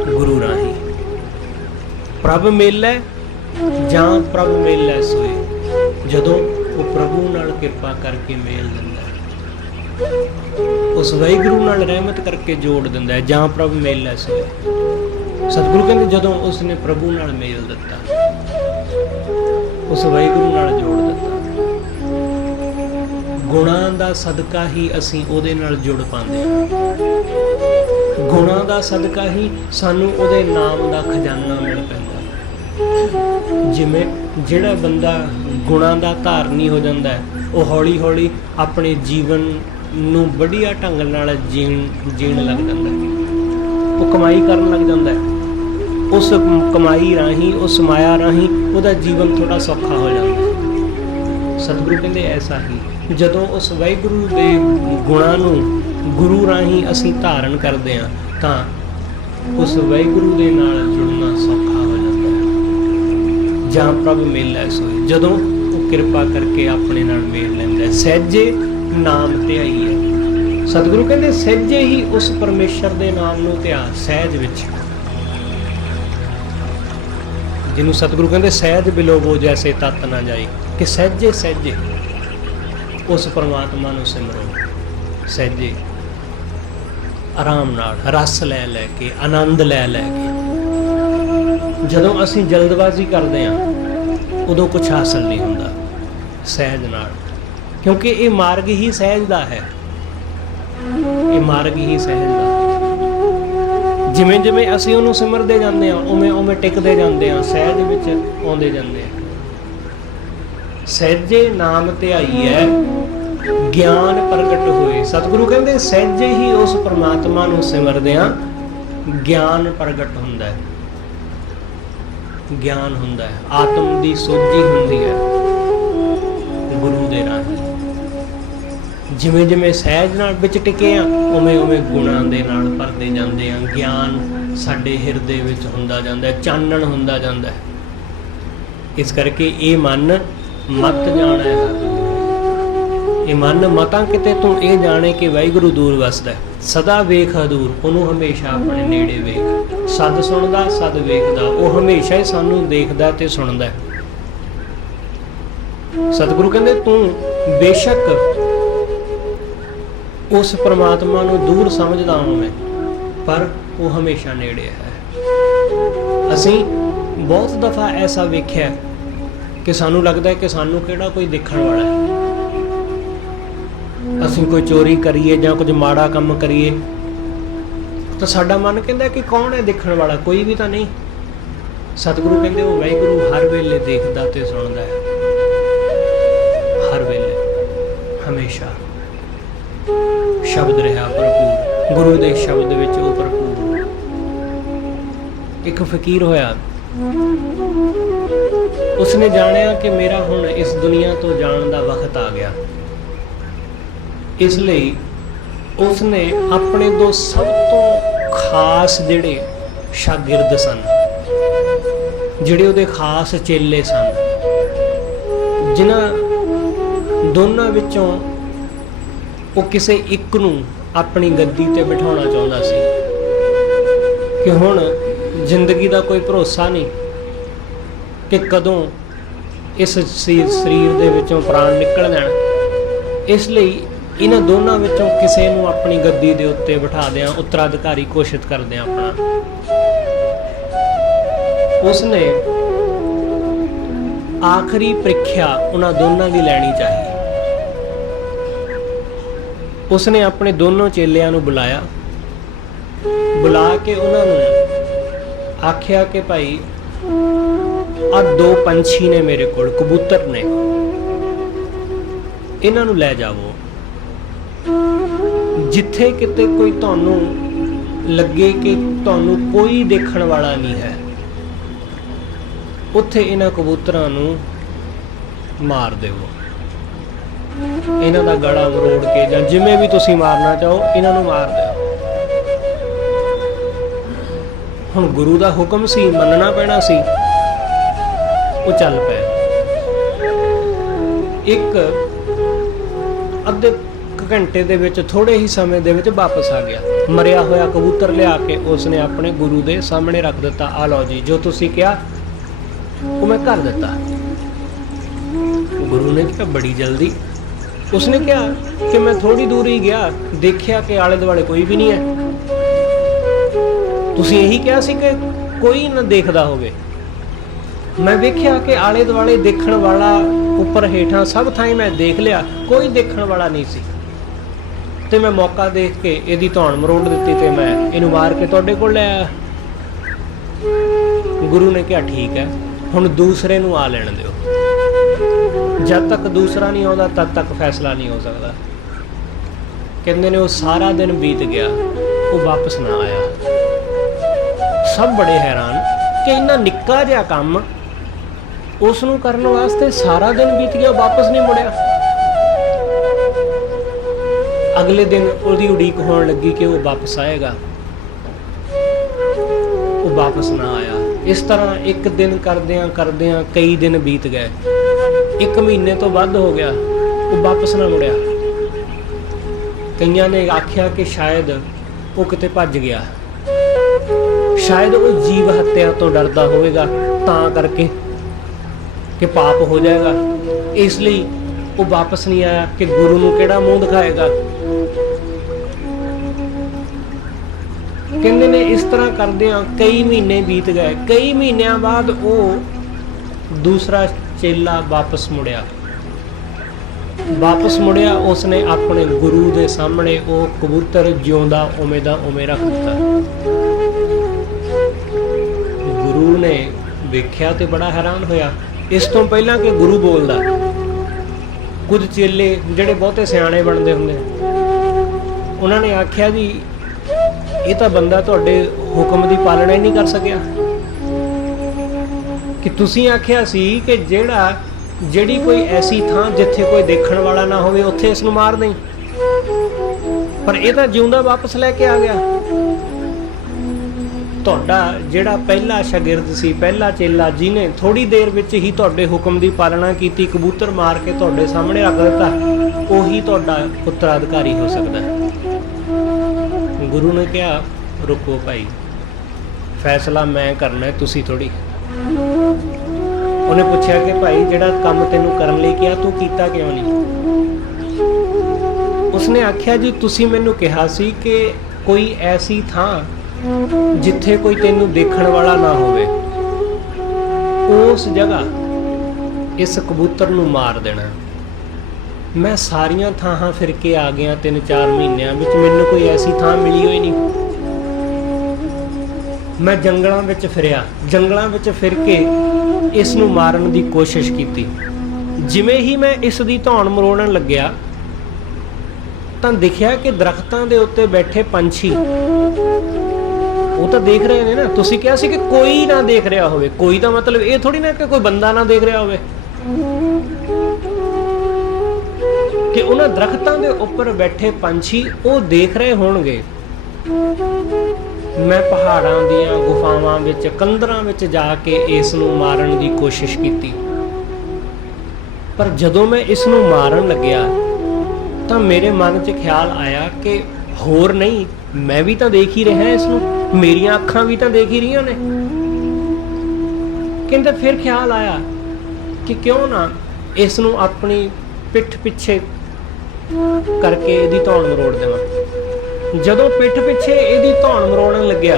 ਗੁਰੂ ਰਾਹੀਂ ਪ੍ਰਭ ਮੇਲੈ ਜਾਂ ਪ੍ਰਭ ਮੇਲੈ ਸੋਏ। ਜਦੋਂ ਉਹ ਪ੍ਰਭੂ ਨਾਲ ਕਿਰਪਾ ਕਰਕੇ ਮੇਲ ਦਿੰਦਾ ਹੈ, ਉਸ ਵਾਹਿਗੁਰੂ ਨਾਲ ਰਹਿਮਤ ਕਰਕੇ ਜੋੜ ਦਿੰਦਾ ਹੈ। ਜਾਂ ਪ੍ਰਭ ਮੇਲੈ ਸੋਏ। ਸਤਿਗੁਰੂ ਕਹਿੰਦੇ ਜਦੋਂ ਉਸਨੇ ਪ੍ਰਭੂ ਨਾਲ ਮੇਲ ਦਿੱਤਾ, ਉਸ ਵਾਹਿਗੁਰੂ ਨਾਲ ਜੋੜ ਦਿੱਤਾ, ਗੁਣਾਂ ਦਾ ਸਦਕਾ ਹੀ ਅਸੀਂ ਉਹਦੇ ਨਾਲ ਜੁੜ ਪਾਉਂਦੇ ਹਾਂ। ਗੁਣਾਂ ਦਾ ਸਦਕਾ ਹੀ ਸਾਨੂੰ ਉਹਦੇ ਨਾਮ ਦਾ ਖਜ਼ਾਨਾ ਮਿਲ ਪੈਂਦਾ। ਜਿਵੇਂ ਜਿਹੜਾ ਬੰਦਾ ਗੁਣਾਂ ਦਾ ਧਾਰਨੀ ਹੋ ਜਾਂਦਾ ਹੈ, ਉਹ ਹੌਲੀ ਹੌਲੀ ਆਪਣੇ ਜੀਵਨ ਨੂੰ ਵਧੀਆ ਢੰਗ ਨਾਲ ਜੀਣ ਲੱਗ ਜਾਂਦਾ ਹੈ। ਉਹ ਕਮਾਈ ਕਰਨ ਲੱਗ ਜਾਂਦਾ ਹੈ। ਉਸ ਕਮਾਈ ਰਾਹੀਂ, ਉਸ ਮਾਇਆ ਰਾਹੀਂ ਉਹਦਾ ਜੀਵਨ ਥੋੜ੍ਹਾ ਸੌਖਾ ਹੋ ਜਾਂਦਾ ਹੈ। ਸਤਿਗੁਰੂ ਕਹਿੰਦੇ ਐਸਾ ਹੀ ਜਦੋਂ ਉਸ ਵਾਹਿਗੁਰੂ ਦੇ ਗੁਣਾਂ ਨੂੰ ਗੁਰੂ ਰਾਹੀਂ ਅਸੀਂ ਧਾਰਨ ਕਰਦੇ ਹਾਂ ਤਾਂ ਉਸ ਵਾਹਿਗੁਰੂ ਦੇ ਨਾਲ ਜੁੜਨਾ ਸੌਖਾ ਹੋ ਜਾਂਦਾ ਹੈ। ਜਾਂ ਪ੍ਰਭ ਮੇਲੈ ਸੋਏ। ਜਦੋਂ ਉਹ ਕਿਰਪਾ ਕਰਕੇ ਆਪਣੇ ਨਾਲ ਮੇਲ ਲੈਂਦਾ। ਸਹਿਜੇ ਨਾਮ ਧਿਆਈ ਹੈ। ਸਤਿਗੁਰੂ ਕਹਿੰਦੇ ਸਹਿਜੇ ਹੀ ਉਸ ਪਰਮੇਸ਼ਰ ਦੇ ਨਾਮ ਨੂੰ ਧਿਆ। ਸਹਿਜ ਵਿੱਚ, ਜਿਹਨੂੰ ਸਤਿਗੁਰੂ ਕਹਿੰਦੇ ਸਹਿਜ ਬਿਲੋਵੋ ਜੈਸੇ ਤਤ ਨਾ ਜਾਈ, ਕਿ ਸਹਿਜੇ ਸਹਿਜੇ ਉਸ ਪਰਮਾਤਮਾ ਨੂੰ ਸਿਮਰੋ। ਸਹਿਜੇ ਆਰਾਮ ਨਾਲ, ਰਸ ਲੈ ਲੈ ਕੇ, ਆਨੰਦ ਲੈ ਲੈ ਕੇ। ਜਦੋਂ ਅਸੀਂ ਜਲਦਬਾਜ਼ੀ ਕਰਦੇ ਹਾਂ ਉਦੋਂ ਕੁਛ ਹਾਸਲ ਨਹੀਂ ਹੁੰਦਾ। ਸਹਿਜ ਨਾਲ, ਕਿਉਂਕਿ ਇਹ ਮਾਰਗ ਹੀ ਸਹਿਜ ਦਾ ਹੈ। ਇਹ ਮਾਰਗ ਹੀ ਸਹਿਜ ਦਾ। ਜਿਵੇਂ ਜਿਵੇਂ ਅਸੀਂ ਉਹਨੂੰ ਸਿਮਰਦੇ ਜਾਂਦੇ ਹਾਂ, ਉਵੇਂ ਉਵੇਂ ਟਿਕਦੇ ਜਾਂਦੇ ਹਾਂ, ਸਹਿਜ ਵਿੱਚ ਆਉਂਦੇ ਜਾਂਦੇ ਹਾਂ। ਸਹਿਜੇ ਨਾਮ ਧਿਆਈਐ ਗਿਆਨ ਪ੍ਰਗਟ ਹੋਏ। ਸਤਿਗੁਰੂ ਕਹਿੰਦੇ ਸਹਿਜੇ ਹੀ ਉਸ ਪਰਮਾਤਮਾ ਨੂੰ ਸਿਮਰਦੇ ਹਾਂ, ਗਿਆਨ ਪ੍ਰਗਟ ਹੁੰਦਾ ਹੈ। ਗਿਆਨ ਹੁੰਦਾ ਹੈ, ਆਤਮ ਦੀ ਸੋਝੀ ਹੁੰਦੀ ਹੈ ਗੁਰੂ ਦੇ ਰਾਹੀਂ। ਜਿਵੇਂ ਜਿਵੇਂ ਸਹਿਜ ਨਾਲ ਵਿੱਚ ਟਿਕੇ ਆ, ਉਵੇਂ ਉਵੇਂ ਗੁਣਾਂ ਦੇ ਨਾਲ ਭਰਦੇ ਜਾਂਦੇ ਆ। ਗਿਆਨ ਸਾਡੇ ਹਿਰਦੇ ਵਿੱਚ ਹੁੰਦਾ ਜਾਂਦਾ ਹੈ, ਚਾਨਣ ਹੁੰਦਾ ਜਾਂਦਾ ਹੈ। ਇਸ ਕਰਕੇ ਇਹ ਮਨ ਮਤ ਜਾਣੈ ਹਰਿ। ਇਹ ਮਨ ਮਤਾਂ ਕਿਤੇ ਤੂੰ ਇਹ ਜਾਣੇ ਕਿ ਵਾਹਿਗੁਰੂ ਦੂਰ ਵਸਦਾ। ਸਦਾ ਵੇਖ ਹਦੂਰ, ਉਹਨੂੰ ਹਮੇਸ਼ਾ ਆਪਣੇ ਨੇੜੇ ਵੇਖ। ਸਦ ਸੁਣਦਾ, ਸਦ ਵੇਖਦਾ, ਉਹ ਹਮੇਸ਼ਾ ਹੀ ਸਾਨੂੰ ਦੇਖਦਾ ਤੇ ਸੁਣਦਾ। ਸਤਿਗੁਰੂ ਕਹਿੰਦੇ ਤੂੰ ਬੇਸ਼ੱਕ ਉਸ ਪਰਮਾਤਮਾ ਨੂੰ ਦੂਰ ਸਮਝਦਾ ਹੋਵੇਂ, ਪਰ ਉਹ ਹਮੇਸ਼ਾ ਨੇੜੇ ਹੈ। ਅਸੀਂ ਬਹੁਤ ਦਫਾ ਐਸਾ ਵੇਖਿਆ ਕਿ ਸਾਨੂੰ ਲੱਗਦਾ ਹੈ ਕਿ ਸਾਨੂੰ ਕਿਹੜਾ ਕੋਈ ਦੇਖਣ ਵਾਲਾ ਹੈ। ਅਸੀਂ ਕੋਈ ਚੋਰੀ ਕਰੀਏ ਜਾਂ ਕੁਝ ਮਾੜਾ ਕੰਮ ਕਰੀਏ ਤਾਂ ਸਾਡਾ ਮਨ ਕਹਿੰਦਾ ਕਿ ਕੌਣ ਹੈ ਦੇਖਣ ਵਾਲਾ? ਕੋਈ ਵੀ ਤਾਂ ਨਹੀਂ। ਸਤਿਗੁਰੂ ਕਹਿੰਦੇ ਉਹ ਵਾਹਿਗੁਰੂ ਹਰ ਵੇਲੇ ਦੇਖਦਾ ਤੇ ਸੁਣਦਾ ਹੈ, ਹਰ ਵੇਲੇ, ਹਮੇਸ਼ਾ। ਸ਼ਬਦ ਰਿਹਾ ਭਰਪੂਰ, ਗੁਰੂ ਦੇ ਸ਼ਬਦ ਵਿੱਚ ਉਹ ਭਰਪੂਰ। ਇੱਕ ਫਕੀਰ ਹੋਇਆ, ਉਸਨੇ ਜਾਣਿਆ ਕਿ ਮੇਰਾ ਹੁਣ ਇਸ ਦੁਨੀਆ ਤੋਂ ਜਾਣ ਦਾ ਵਕਤ ਆ ਗਿਆ। ਇਸ ਲਈ ਉਸਨੇ ਆਪਣੇ ਦੋ ਸਭ ਤੋਂ ਖਾਸ ਜਿਹੜੇ ਸ਼ਾਗਿਰਦ ਸਨ, ਜਿਹੜੇ ਉਹਦੇ ਖਾਸ ਚੇਲੇ ਸਨ, ਜਿਨ੍ਹਾਂ ਦੋਨਾਂ ਵਿੱਚੋਂ ਉਹ ਕਿਸੇ ਇੱਕ ਨੂੰ ਆਪਣੀ ਗੱਦੀ ਤੇ ਬਿਠਾਉਣਾ ਚਾਹੁੰਦਾ ਸੀ ਕਿ ਹੁਣ ਜ਼ਿੰਦਗੀ ਦਾ ਕੋਈ ਭਰੋਸਾ ਨਹੀਂ ਕਿ ਕਦੋਂ ਇਸ ਸਰੀਰ ਦੇ ਵਿੱਚੋਂ ਪ੍ਰਾਣ ਨਿਕਲ ਜਾਣ। ਇਸ ਲਈ ਇਹਨਾਂ ਦੋਨਾਂ ਵਿੱਚੋਂ ਕਿਸੇ ਨੂੰ ਆਪਣੀ ਗੱਦੀ ਦੇ ਉੱਤੇ ਬਿਠਾ ਦਿਆਂ, ਉੱਤਰਾਧਿਕਾਰੀ ਘੋਸ਼ਿਤ ਕਰਦਿਆਂ ਆਪਣਾ। ਉਸਨੇ ਆਖਰੀ ਪ੍ਰੀਖਿਆ ਉਹਨਾਂ ਦੋਨਾਂ ਦੀ ਲੈਣੀ ਚਾਹੀ। ਉਸਨੇ ਆਪਣੇ ਦੋਨੋਂ ਚੇਲਿਆਂ ਨੂੰ ਬੁਲਾਇਆ, ਬੁਲਾ ਕੇ ਉਹਨਾਂ ਨੂੰ ਆਖਿਆ ਕਿ ਭਾਈ ਆ ਦੋ ਪੰਛੀ ਨੇ ਮੇਰੇ ਕੋਲ, ਕਬੂਤਰ ਨੇ, ਇਹਨਾਂ ਨੂੰ ਲੈ ਜਾਵੋ। ਜਿੱਥੇ ਕਿਤੇ ਕੋਈ ਤੁਹਾਨੂੰ ਲੱਗੇ ਕਿ ਤੁਹਾਨੂੰ ਕੋਈ ਦੇਖਣ ਵਾਲਾ ਨਹੀਂ ਹੈ, ਉੱਥੇ ਇਹਨਾਂ ਕਬੂਤਰਾਂ ਨੂੰ ਮਾਰ ਦਿਓ। ਇਹਨਾਂ ਦਾ ਗਲਾ ਮਰੋੜ ਕੇ ਜਾਂ ਜਿਵੇਂ ਵੀ ਤੁਸੀਂ ਮਾਰਨਾ ਚਾਹੋ, ਇਹਨਾਂ ਨੂੰ ਮਾਰ ਦਿਓ। ਹੁਣ ਗੁਰੂ ਦਾ ਹੁਕਮ ਸੀ, ਮੰਨਣਾ ਪੈਣਾ ਸੀ। ਉਹ ਚੱਲ ਪਏ। ਇੱਕ ਅੱਧੇ ਘੰਟੇ ਦੇ ਵਿੱਚ, ਥੋੜੇ ਹੀ ਸਮੇਂ ਦੇ ਵਿੱਚ ਵਾਪਸ ਆ ਗਿਆ। ਮਰਿਆ ਹੋਇਆ ਕਬੂਤਰ ਲਿਆ ਕੇ ਉਸਨੇ ਆਪਣੇ ਗੁਰੂ ਦੇ ਸਾਹਮਣੇ ਰੱਖ ਦਿੱਤਾ। ਆ ਲਓ ਜੀ, ਜੋ ਤੁਸੀਂ ਕਿਹਾ ਉਹ ਮੈਂ ਕਰ ਦਿੱਤਾ। ਗੁਰੂ ਨੇ ਕਿਹਾ ਬੜੀ ਜਲਦੀ। ਉਸਨੇ ਕਿਹਾ ਕਿ ਮੈਂ ਥੋੜੀ ਦੂਰ ਹੀ ਗਿਆ, ਦੇਖਿਆ ਕਿ ਆਲੇ ਦੁਆਲੇ ਕੋਈ ਵੀ ਨਹੀਂ ਹੈ। ਤੁਸੀਂ ਇਹੀ ਕਿਹਾ ਸੀ ਕਿ ਕੋਈ ਨਾ ਦੇਖਦਾ ਹੋਵੇ। ਮੈਂ ਵੇਖਿਆ ਕਿ ਆਲੇ ਦੁਆਲੇ ਦੇਖਣ ਵਾਲਾ, ਉੱਪਰ ਹੇਠਾਂ ਸਭ ਥਾਈਂ ਮੈਂ ਦੇਖ ਲਿਆ, ਕੋਈ ਦੇਖਣ ਵਾਲਾ ਨਹੀਂ ਸੀ। ਤੇ ਮੈਂ ਮੌਕਾ ਦੇਖ ਕੇ ਇਹਦੀ ਧੌਣ ਮਰੋੜ ਦਿੱਤੀ ਤੇ ਮੈਂ ਇਹਨੂੰ ਮਾਰ ਕੇ ਤੁਹਾਡੇ ਕੋਲ ਲੈ ਆਇਆ। ਗੁਰੂ ਨੇ ਕਿਹਾ ਠੀਕ ਹੈ, ਹੁਣ ਦੂਸਰੇ ਨੂੰ ਆ ਲੈਣ ਦਿਓ। ਜਦ ਤੱਕ ਦੂਸਰਾ ਨਹੀਂ ਆਉਂਦਾ ਤਦ ਤੱਕ ਫੈਸਲਾ ਨਹੀਂ ਹੋ ਸਕਦਾ। ਕਹਿੰਦੇ ਨੇ ਉਹ ਸਾਰਾ ਦਿਨ ਬੀਤ ਗਿਆ, ਉਹ ਵਾਪਸ ਨਾ ਆਇਆ। ਸਭ ਬੜੇ ਹੈਰਾਨ ਕਿ ਇੰਨਾ ਨਿੱਕਾ ਜਿਹਾ ਕੰਮ ਉਸ ਨੂੰ ਕਰਨ ਵਾਸਤੇ ਸਾਰਾ ਦਿਨ ਬੀਤ ਗਿਆ, ਵਾਪਸ ਨਹੀਂ ਮੁੜਿਆ। ਅਗਲੇ ਦਿਨ ਉਹਦੀ ਉਡੀਕ ਹੋਣ ਲੱਗੀ ਕਿ ਉਹ ਵਾਪਸ ਆਏਗਾ, ਉਹ ਵਾਪਸ ਨਾ ਆਇਆ। ਇਸ ਤਰ੍ਹਾਂ ਇੱਕ ਦਿਨ ਕਰਦਿਆਂ ਕਰਦਿਆਂ ਕਈ ਦਿਨ ਬੀਤ ਗਏ। 1 ਮਹੀਨੇ ਤੋਂ ਵੱਧ ਹੋ ਗਿਆ, ਉਹ ਵਾਪਸ ਨਾ ਮੁੜਿਆ। ਕਈਆਂ ਨੇ ਆਖਿਆ ਕਿ ਸ਼ਾਇਦ ਉਹ ਕਿਤੇ ਭੱਜ ਗਿਆ, ਸ਼ਾਇਦ ਉਹ ਜੀਵ ਹੱਤਿਆ ਤੋਂ ਡਰਦਾ ਹੋਵੇਗਾ, ਤਾਂ ਕਰਕੇ ਕਿ ਪਾਪ ਹੋ ਜਾਏਗਾ, ਇਸ ਲਈ ਉਹ ਵਾਪਸ ਨਹੀਂ ਆਇਆ ਕਿ ਗੁਰੂ ਨੂੰ ਕਿਹੜਾ ਮੂੰਹ ਦਿਖਾਏਗਾ। ਕਹਿੰਦੇ ਨੇ ਇਸ ਤਰ੍ਹਾਂ ਕਰਦਿਆਂ ਕਈ ਮਹੀਨੇ ਬੀਤ ਗਏ। ਕਈ ਮਹੀਨਿਆਂ ਬਾਅਦ ਉਹ ਦੂਸਰਾ ਚੇਲਾ ਵਾਪਸ ਮੁੜਿਆ। ਉਸਨੇ ਆਪਣੇ ਗੁਰੂ ਦੇ ਸਾਹਮਣੇ ਉਹ ਕਬੂਤਰ ਜਿਉਂਦਾ ਉਵੇਂ ਦਾ ਉਵੇਂ ਰੱਖ ਦਿੱਤਾ। ਗੁਰੂ ਨੇ ਵੇਖਿਆ ਤੇ ਬੜਾ ਹੈਰਾਨ ਹੋਇਆ। ਇਸ ਤੋਂ ਪਹਿਲਾਂ ਕਿ ਗੁਰੂ ਬੋਲਦਾ, ਕੁਝ ਚੇਲੇ ਜਿਹੜੇ ਬਹੁਤੇ ਸਿਆਣੇ ਬਣਦੇ ਹੁੰਦੇ, ਉਹਨਾਂ ਨੇ ਆਖਿਆ ਜੀ ਇਹ ਤਾਂ ਬੰਦਾ ਤੁਹਾਡੇ ਹੁਕਮ ਦੀ ਪਾਲਣਾ ਹੀ ਨਹੀਂ ਕਰ ਸਕਿਆ। ਕਿ ਤੁਸੀਂ ਆਖਿਆ ਸੀ ਕਿ ਜਿਹੜੀ ਕੋਈ ਐਸੀ ਥਾਂ ਜਿੱਥੇ ਕੋਈ ਦੇਖਣ ਵਾਲਾ ਨਾ ਹੋਵੇ ਉੱਥੇ ਇਸ ਨੂੰ ਮਾਰ ਦੇਈਂ, ਪਰ ਇਹ ਤਾਂ ਜਿਉਂਦਾ ਵਾਪਸ ਲੈ ਕੇ ਆ ਗਿਆ। ਤੁਹਾਡਾ ਜਿਹੜਾ ਪਹਿਲਾ ਸ਼ਾਗਿਰਦ ਸੀ, ਪਹਿਲਾ ਚੇਲਾ, ਜਿਹਨੇ ਥੋੜੀ ਦੇਰ ਵਿੱਚ ਹੀ ਤੁਹਾਡੇ ਹੁਕਮ ਦੀ ਪਾਲਣਾ ਕੀਤੀ, ਕਬੂਤਰ ਮਾਰ ਕੇ ਤੁਹਾਡੇ ਸਾਹਮਣੇ ਰੱਖ ਦਿੱਤਾ, ਉਹੀ ਤੁਹਾਡਾ ਉੱਤਰਾਧਿਕਾਰੀ ਹੋ ਸਕਦਾ ਹੈ। ਗੁਰੂ ਨੇ ਕਿਹਾ ਰੁਕੋ ਭਾਈ, ਫੈਸਲਾ ਮੈਂ ਕਰਨਾ, ਤੁਸੀਂ ਥੋੜੀ। ਉਹਨੇ ਪੁੱਛਿਆ ਕਿ ਭਾਈ ਜਿਹੜਾ ਕੰਮ ਤੈਨੂੰ ਕਰਨ ਲਈ ਕਿਹਾ ਤੂੰ ਕੀਤਾ ਕਿਉਂ ਨਹੀਂ? ਉਸਨੇ ਆਖਿਆ ਜੀ ਤੁਸੀਂ ਮੈਨੂੰ ਕਿਹਾ ਸੀ ਕਿ ਕੋਈ ਐਸੀ ਥਾਂ ਜਿੱਥੇ ਕੋਈ ਤੈਨੂੰ ਦੇਖਣ ਵਾਲਾ ਨਾ ਹੋਵੇ, ਉਸ ਜਗ੍ਹਾ ਇਸ ਕਬੂਤਰ ਨੂੰ ਮਾਰ ਦੇਣਾ। ਮੈਂ ਸਾਰੀਆਂ ਥਾਵਾਂ ਫਿਰ ਕੇ ਆ ਗਿਆ 3-4 ਮਹੀਨਿਆਂ ਵਿੱਚ, ਮੈਨੂੰ ਕੋਈ ਐਸੀ ਥਾਂ ਮਿਲੀ ਹੋਈ ਨਹੀਂ। ਮੈਂ ਜੰਗਲਾਂ ਵਿੱਚ ਫਿਰਿਆ, ਜੰਗਲਾਂ ਵਿੱਚ ਫਿਰ ਕੇ ਇਸ ਨੂੰ ਮਾਰਨ ਦੀ ਕੋਸ਼ਿਸ਼ ਕੀਤੀ। ਜਿਵੇਂ ਹੀ ਮੈਂ ਇਸ ਦੀ ਧੌਣ ਮਰੋੜਨ ਲੱਗਿਆ ਤਾਂ ਦਿਖਿਆ ਕਿ ਦਰਖਤਾਂ ਦੇ ਉੱਤੇ ਬੈਠੇ ਪੰਛੀ ਉਹ ਤਾਂ ਦੇਖ ਰਹੇ ਨੇ ਨਾ। ਤੁਸੀਂ ਕਿਹਾ ਸੀ ਕਿ ਕੋਈ ਨਾ ਦੇਖ ਰਿਹਾ ਹੋਵੇ, ਕੋਈ ਦਾ ਮਤਲਬ ਇਹ ਥੋੜੀ ਨਾ ਕਿ ਕੋਈ ਬੰਦਾ ਨਾ ਦੇਖ ਰਿਹਾ ਹੋਵੇ, ਕਿ ਉਹਨਾਂ ਦਰਖਤਾਂ ਦੇ ਉੱਪਰ ਬੈਠੇ ਪੰਛੀ ਉਹ ਦੇਖ ਰਹੇ ਹੋਣਗੇ। ਮੈਂ ਪਹਾੜਾਂ ਦੀਆਂ ਗੁਫਾਵਾਂ ਵਿੱਚ, ਕੰਦਰਾਂ ਵਿੱਚ ਜਾ ਕੇ ਇਸ ਨੂੰ ਮਾਰਨ ਦੀ ਕੋਸ਼ਿਸ਼ ਕੀਤੀ, ਪਰ ਜਦੋਂ ਮੈਂ ਇਸ ਨੂੰ ਮਾਰਨ ਲੱਗਿਆ ਤਾਂ ਮੇਰੇ ਮਨ 'ਚ ਖਿਆਲ ਆਇਆ ਕਿ ਹੋਰ ਨਹੀਂ, ਮੈਂ ਵੀ ਤਾਂ ਦੇਖ ਹੀ ਰਿਹਾ ਇਸ ਨੂੰ, ਮੇਰੀਆਂ ਅੱਖਾਂ ਵੀ ਤਾਂ ਦੇਖ ਹੀ ਰਹੀਆਂ ਨੇ। ਕਹਿੰਦੇ ਫਿਰ ਖਿਆਲ ਆਇਆ ਕਿ ਕਿਉਂ ਨਾ ਇਸ ਨੂੰ ਆਪਣੀ ਪਿੱਠ ਪਿੱਛੇ ਕਰਕੇ ਇਹਦੀ ਧੌਣ ਮਰੋੜ ਦੇਵਾਂ। ਜਦੋਂ ਪਿੱਠ ਪਿੱਛੇ ਇਹਦੀ ਧੌਣ ਮਰੋੜਨ ਲੱਗਿਆ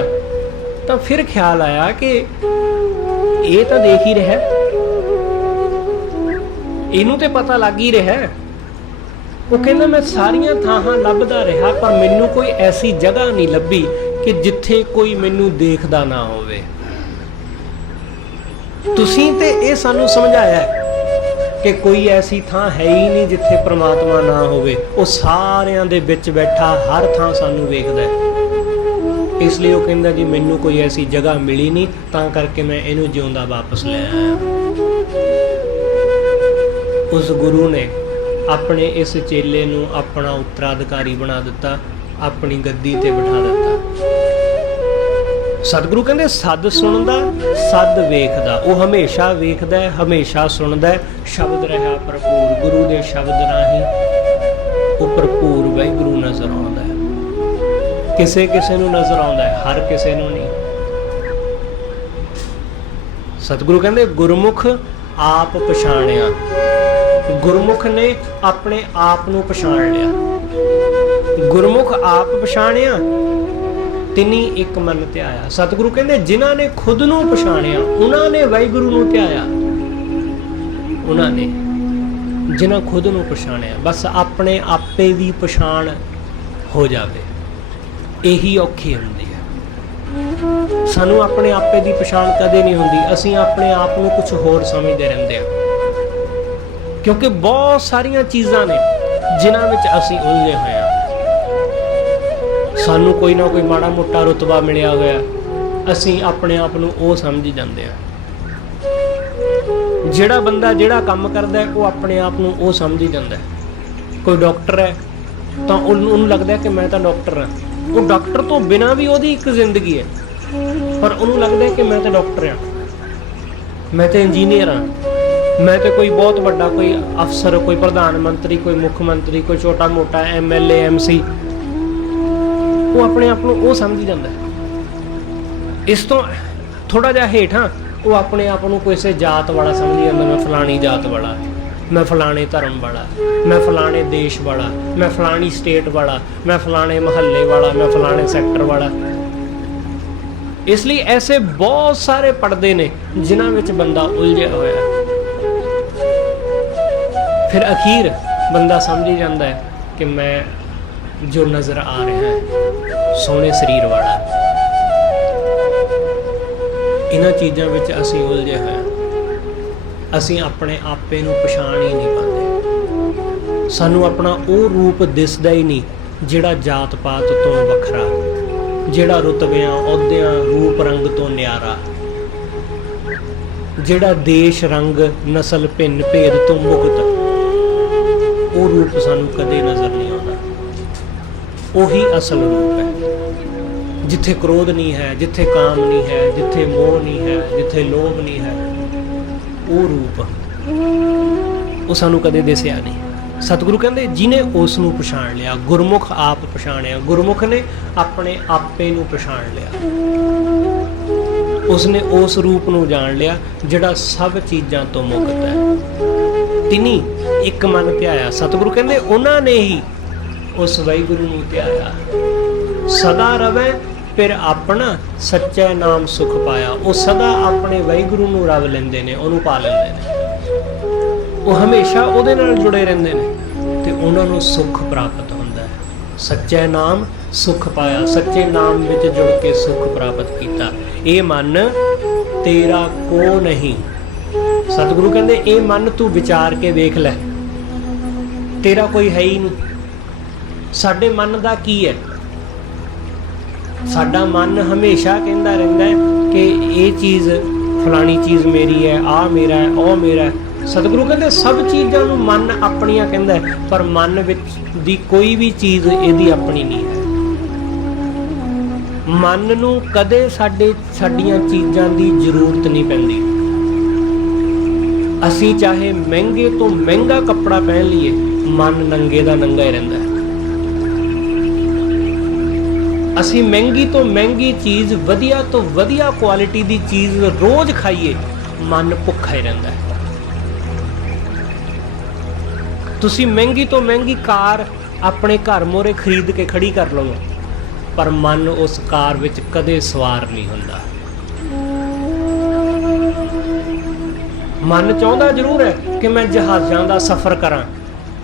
ਤਾਂ ਫਿਰ ਖਿਆਲ ਆਇਆ ਕਿ ਇਹ ਤਾਂ ਦੇਖ ਹੀ ਰਿਹਾ, ਇਹਨੂੰ ਤੇ ਪਤਾ ਲੱਗ ਹੀ ਰਿਹਾ। ਉਹ ਕਹਿੰਦਾ ਮੈਂ ਸਾਰੀਆਂ ਥਾਵਾਂ ਲੱਭਦਾ ਰਿਹਾ ਪਰ ਮੈਨੂੰ ਕੋਈ ਐਸੀ ਜਗ੍ਹਾ ਨਹੀਂ ਲੱਭੀ ਕਿ ਜਿੱਥੇ ਕੋਈ ਮੈਨੂੰ ਦੇਖਦਾ ਨਾ ਹੋਵੇ। ਤੁਸੀਂ ਤੇ ਇਹ ਸਾਨੂੰ ਸਮਝਾਇਆ ਕਿ ਕੋਈ ਐਸੀ ਥਾਂ ਹੈ ਹੀ ਨਹੀਂ ਜਿੱਥੇ ਪ੍ਰਮਾਤਮਾ ਨਾ ਹੋਵੇ, ਉਹ ਸਾਰਿਆਂ ਦੇ ਵਿੱਚ ਬੈਠਾ ਹਰ ਥਾਂ ਸਾਨੂੰ ਵੇਖਦਾ ਹੈ। ਇਸ ਲਈ ਉਹ ਕਹਿੰਦਾ ਜੀ ਮੈਨੂੰ ਕੋਈ ਐਸੀ ਜਗ੍ਹਾ ਮਿਲੀ ਨਹੀਂ, ਤਾਂ ਕਰਕੇ ਮੈਂ ਇਹਨੂੰ ਜਿਉਂਦਾ ਵਾਪਸ ਲੈ ਆਇਆ। ਉਸ ਗੁਰੂ ਨੇ ਆਪਣੇ ਇਸ ਚੇਲੇ ਨੂੰ ਆਪਣਾ ਉੱਤਰਾਧਿਕਾਰੀ ਬਣਾ ਦਿੱਤਾ, ਆਪਣੀ ਗੱਦੀ ਤੇ ਬਿਠਾ ਦਿੱਤਾ। ਸਤਿਗੁਰੂ ਕਹਿੰਦੇ ਸੱਦ ਸੁਣਦਾ, ਸੱਦ ਵੇਖਦਾ। ਉਹ ਹਮੇਸ਼ਾ ਵੇਖਦਾ ਹੈ, ਹਮੇਸ਼ਾ ਸੁਣਦਾ ਹੈ। ਸ਼ਬਦ ਰਿਹਾ ਭਰਪੂਰ, ਗੁਰੂ ਦੇ ਸ਼ਬਦ ਰਾਹੀਂ ਉਹ ਭਰਪੂਰ ਵਾਹਿਗੁਰੂ ਨਜ਼ਰ ਆਉਂਦਾ ਹੈ। ਕਿਸੇ ਕਿਸੇ ਨੂੰ ਨਜ਼ਰ ਆਉਂਦਾ ਹੈ, ਹਰ ਕਿਸੇ ਨੂੰ ਨਹੀਂ। ਸਤਿਗੁਰੂ ਕਹਿੰਦੇ ਗੁਰਮੁਖ ਆਪ ਪਛਾਣਿਆ। ਗੁਰਮੁਖ ਨੇ ਆਪਣੇ ਆਪ ਨੂੰ ਪਛਾਣ ਲਿਆ। ਗੁਰਮੁਖ ਆਪ ਪਛਾਣਿਆ ਤਿਨੀ ਇੱਕ ਮਨ ਧਿਆਇਆ। ਸਤਿਗੁਰੂ ਕਹਿੰਦੇ ਜਿਨ੍ਹਾਂ ਨੇ ਖੁਦ ਨੂੰ ਪਛਾਣਿਆ ਉਹਨਾਂ ਨੇ ਵਾਹਿਗੁਰੂ ਨੂੰ ਧਿਆਇਆ। ਉਹਨਾਂ ਨੇ ਜਿਨ੍ਹਾਂ ਖੁਦ ਨੂੰ ਪਛਾਣਿਆ, ਬਸ ਆਪਣੇ ਆਪੇ ਦੀ ਪਛਾਣ ਹੋ ਜਾਵੇ, ਇਹੀ ਔਖੀ ਹੁੰਦੀ ਹੈ। ਸਾਨੂੰ ਆਪਣੇ ਆਪੇ ਦੀ ਪਛਾਣ ਕਦੇ ਨਹੀਂ ਹੁੰਦੀ। ਅਸੀਂ ਆਪਣੇ ਆਪ ਨੂੰ ਕੁਝ ਹੋਰ ਸਮਝਦੇ ਰਹਿੰਦੇ ਹਾਂ, ਕਿਉਂਕਿ ਬਹੁਤ ਸਾਰੀਆਂ ਚੀਜ਼ਾਂ ਨੇ ਜਿਨ੍ਹਾਂ ਵਿੱਚ ਅਸੀਂ ਉਲਝੇ ਹੋਏ ਹਾਂ। ਸਾਨੂੰ ਕੋਈ ਨਾ ਕੋਈ ਮਾੜਾ ਮੋਟਾ ਰੁਤਬਾ ਮਿਲਿਆ ਹੋਇਆ, ਅਸੀਂ ਆਪਣੇ ਆਪ ਨੂੰ ਉਹ ਸਮਝੀ ਜਾਂਦੇ ਹਾਂ। ਜਿਹੜਾ ਬੰਦਾ ਜਿਹੜਾ ਕੰਮ ਕਰਦਾ ਹੈ ਉਹ ਆਪਣੇ ਆਪ ਨੂੰ ਉਹ ਸਮਝੀ ਜਾਂਦਾ ਹੈ। ਕੋਈ ਡਾਕਟਰ ਹੈ ਤਾਂ ਉਹਨੂੰ ਲੱਗਦਾ ਕਿ ਮੈਂ ਤਾਂ ਡਾਕਟਰ ਹਾਂ। ਉਹ ਡਾਕਟਰ ਤੋਂ ਬਿਨਾਂ ਵੀ ਉਹਦੀ ਇੱਕ ਜ਼ਿੰਦਗੀ ਹੈ, ਪਰ ਉਹਨੂੰ ਲੱਗਦਾ ਕਿ ਮੈਂ ਤਾਂ ਡਾਕਟਰ ਹਾਂ, ਮੈਂ ਤਾਂ ਇੰਜੀਨੀਅਰ ਹਾਂ, ਮੈਂ ਤਾਂ ਕੋਈ ਬਹੁਤ ਵੱਡਾ ਕੋਈ ਅਫਸਰ, ਕੋਈ ਪ੍ਰਧਾਨ ਮੰਤਰੀ, ਕੋਈ ਮੁੱਖ ਮੰਤਰੀ, ਕੋਈ ਛੋਟਾ ਮੋਟਾ MLA MC। ਉਹ ਆਪਣੇ ਆਪ ਨੂੰ ਉਹ ਸਮਝੀ ਜਾਂਦਾ। ਇਸ ਤੋਂ ਥੋੜਾ ਜਿਹਾ ਹੇਠਾਂ ਉਹ ਆਪਣੇ ਆਪ ਨੂੰ ਕਿਸੇ ਜਾਤ ਵਾਲਾ ਸਮਝੀ ਜਾਂਦਾ। ਮੈਂ ਫਲਾਣੀ ਜਾਤ ਵਾਲਾ, ਮੈਂ ਫਲਾਣੇ ਧਰਮ ਵਾਲਾ, ਮੈਂ ਫਲਾਣੇ ਦੇਸ਼ ਵਾਲਾ, ਮੈਂ ਫਲਾਣੀ ਸਟੇਟ ਵਾਲਾ, ਮੈਂ ਫਲਾਣੇ ਮਹੱਲੇ ਵਾਲਾ, ਮੈਂ ਫਲਾਣੇ ਸੈਕਟਰ ਵਾਲਾ। ਇਸ ਲਈ ਐਸੇ ਬਹੁਤ ਸਾਰੇ ਪਰਦੇ ਨੇ ਜਿਨ੍ਹਾਂ ਵਿੱਚ ਬੰਦਾ ਉਲਝਿਆ ਹੋਇਆ। ਫਿਰ ਅਖੀਰ ਬੰਦਾ ਸਮਝ ਜਾਂਦਾ ਹੈ ਕਿ ਮੈਂ ਜੋ ਨਜ਼ਰ ਆ ਰਿਹਾ ਹੈ ਸੋਹਣੇ ਸਰੀਰ ਵਾਲਾ। ਇਹਨਾਂ ਚੀਜ਼ਾਂ ਵਿੱਚ ਅਸੀਂ ਉਲਝੇ ਹੋਏ ਹਾਂ। ਅਸੀਂ ਆਪਣੇ ਆਪੇ ਨੂੰ ਪਛਾਣ ਹੀ ਨਹੀਂ ਪਾਉਂਦੇ। ਸਾਨੂੰ ਆਪਣਾ ਉਹ ਰੂਪ ਦਿਸਦਾ ਹੀ ਨਹੀਂ ਜਿਹੜਾ ਜਾਤ ਪਾਤ ਤੋਂ ਵੱਖਰਾ, ਜਿਹੜਾ ਰੁਤਬਿਆਂ ਅਹੁਦਿਆਂ ਰੂਪ ਰੰਗ ਤੋਂ ਨਿਆਰਾ, ਜਿਹੜਾ ਦੇਸ਼ ਰੰਗ ਨਸਲ ਭਿੰਨ ਭੇਦ ਤੋਂ ਮੁਕਤ। ਉਹ ਰੂਪ ਸਾਨੂੰ ਕਦੇ ਨਜ਼ਰ ਨਹੀਂ ਆਉਂਦਾ। ਉਹੀ ਅਸਲ ਰੂਪ ਹੈ, ਜਿੱਥੇ ਕ੍ਰੋਧ ਨਹੀਂ ਹੈ, ਜਿੱਥੇ ਕਾਮ ਨਹੀਂ ਹੈ, ਜਿੱਥੇ ਮੋਹ ਨਹੀਂ ਹੈ, ਜਿੱਥੇ ਲੋਭ ਨਹੀਂ ਹੈ। ਉਹ ਰੂਪ ਉਹ ਸਾਨੂੰ ਕਦੇ ਦਿਸਿਆ ਨਹੀਂ। ਸਤਿਗੁਰੂ ਕਹਿੰਦੇ ਜਿਹਨੇ ਉਸ ਨੂੰ ਪਛਾਣ ਲਿਆ, ਗੁਰਮੁਖ ਆਪ ਪਛਾਣਿਆ। ਗੁਰਮੁਖ ਨੇ ਆਪਣੇ ਆਪੇ ਨੂੰ ਪਛਾਣ ਲਿਆ। ਉਸਨੇ ਉਸ ਰੂਪ ਨੂੰ ਜਾਣ ਲਿਆ ਜਿਹੜਾ ਸਭ ਚੀਜ਼ਾਂ ਤੋਂ ਮੁਕਤ ਹੈ। ਤਿਨੀ ਇੱਕ ਮਨ ਧਿਆਇਆ। ਸਤਿਗੁਰੂ ਕਹਿੰਦੇ ਉਹਨਾਂ ਨੇ ਹੀ ਉਸ ਵਾਹਿਗੁਰੂ ਨੂੰ ਧਿਆਇਆ। ਸਦਾ ਰਵੈ ਫਿਰ ਆਪਣਾ ਸੱਚਾ ਨਾਮ ਸੁਖ ਪਾਇਆ। ਉਹ ਸਦਾ ਆਪਣੇ ਵਾਹਿਗੁਰੂ ਨੂੰ ਰਵ ਲੈਂਦੇ ਨੇ, ਉਹਨੂੰ ਪਾ ਲੈਂਦੇ ਨੇ। ਉਹ ਹਮੇਸ਼ਾ ਉਹਦੇ ਨਾਲ ਜੁੜੇ ਰਹਿੰਦੇ ਨੇ ਤੇ ਉਹਨਾਂ ਨੂੰ ਸੁੱਖ ਪ੍ਰਾਪਤ ਹੁੰਦਾ ਹੈ। ਸੱਚਾ ਨਾਮ सुख पाया, सच्चे नाम विच जुड़ के सुख प्राप्त किया। ये मन तेरा को नहीं। सतगुरु कहते ये मन तू विचार के देख लै, तेरा कोई है ही नहीं। साडे मन दा की है? साडा मन हमेशा कहता रहता है कि ये चीज़ फलानी चीज़ मेरी है, आ मेरा है, ओ मेरा है। सतगुरु कहते सब चीज़ों नूं मन अपनियां कहता है, पर मन विच दी कोई भी चीज़ इहदी अपनी नहीं है। मन नूं कदे साडियां चीज़ां दी जरूरत नहीं पैंदी। असीं चाहे महंगे तो महंगा कपड़ा पहन लीए, मन नंगे दा नंगा ही रहिंदा है। असीं महंगी तो महंगी चीज़, वधिया तो वधिया क्वालिटी दी चीज़ रोज़ खाइए, मन भुखा ही रहिंदा है। तुसीं महंगी तो महंगी कार अपने घर मोरे खरीद के खड़ी कर लो, पर मन उस कार विच कदे सवार नहीं हुंदा। मन चाहुंदा जरूर है कि मैं जहाज़ां दा सफ़र करां,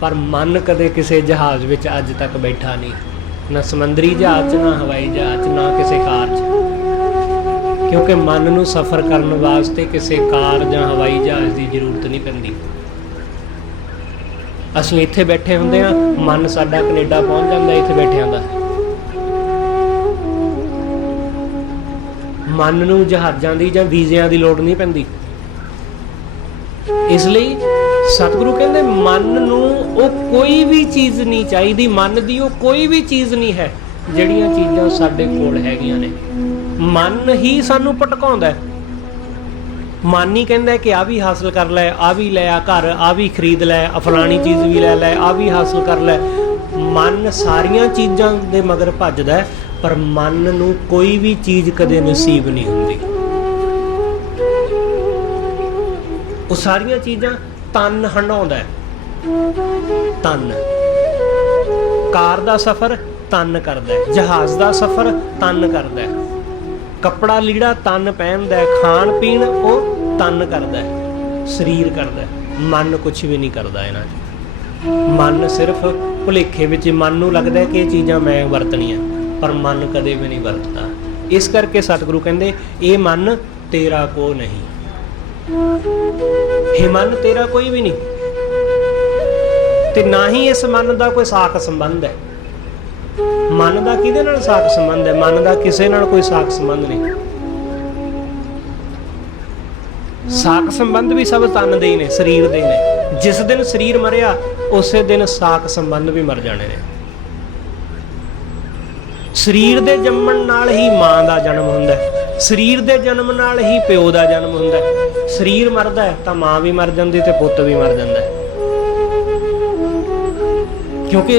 पर मन कदे किसी जहाज़ विच अज तक बैठा नहीं, ना समंदरी जहाज़ ना हवाई जहाज़ ना किसी कार च, क्योंकि मन नूं सफ़र करन वास्ते किसी कार जां हवाई जहाज़ की जरूरत नहीं पैंदी। ਅਸੀਂ ਇੱਥੇ बैठे ਹੁੰਦੇ ਹਾਂ, मन साडा कनेडा पहुँच ਜਾਂਦਾ ਇੱਥੇ बैठिਆਂ ਦਾ। मन ਨੂੰ ਜਹਾਜ਼ਾਂ ਦੀ ਜਾਂ ਵੀਜ਼ਿਆਂ ਦੀ ਲੋੜ ਨਹੀਂ ਪੈਂਦੀ। ਇਸ ਲਈ ਸਤਿਗੁਰੂ ਕਹਿੰਦੇ ਮਨ ਨੂੰ ਉਹ ਕੋਈ ਵੀ ਚੀਜ਼ ਨਹੀਂ ਚਾਹੀਦੀ, ਮਨ ਦੀ ਉਹ ਕੋਈ ਵੀ ਚੀਜ਼ ਨਹੀਂ ਹੈ ਜਿਹੜੀਆਂ ਚੀਜ਼ਾਂ ਸਾਡੇ ਕੋਲ ਹੈਗੀਆਂ ਨੇ। ਮਨ ਹੀ ਸਾਨੂੰ ਭਟਕਾਉਂਦਾ ਹੈ। मन ही कहता है कि आ भी हासिल कर लै, आ भी लै आ घर, आ भी खरीद लै, फलानी चीज़ भी लै लै, आ भी हासिल कर लै। मन सारिया चीज़ों के मगर भजदा है, पर मन नूं कोई भी चीज़ कदे नसीब नहीं हुंदी। वो सारिया चीज़ां तन हंडाउंदा है। तन कार दा सफ़र तन करदा है, जहाज़ दा सफ़र तन करदा है, कपड़ा लीड़ा तन पहनदा है, खाण पीण वो तन करदा है, शरीर करदा है। मन कुछ भी नहीं करदा इन्हां च। मन सिर्फ भुलेखे विच मन नूं लगदा है कि ये चीज़ां मैं वरतणीआं, पर मन कदे भी नहीं वरतदा। इस करके सतगुरु कहंदे ये मन तेरा को नहीं। हे मन तेरा कोई भी नहीं, ते ना ही इस मन दा कोई साख संबंध है। मन का किहदे नाल साख संबंध है? मन का किसी नाल कोई साख संबंध नहीं। साख संबंध भी सब तन दे ने, शरीर दे ने। जिस दिन शरीर मरिया उस दिन साख संबंध भी मर जाने ने। शरीर दे जन्मण नाल ही मां का जन्म हुंदा है, शरीर दे जन्म नाल ही प्यो का जन्म हुंदा है। शरीर मरदा है तां मां भी मर जांदी ते पुੱਤ भी मर जांदा है, क्योंकि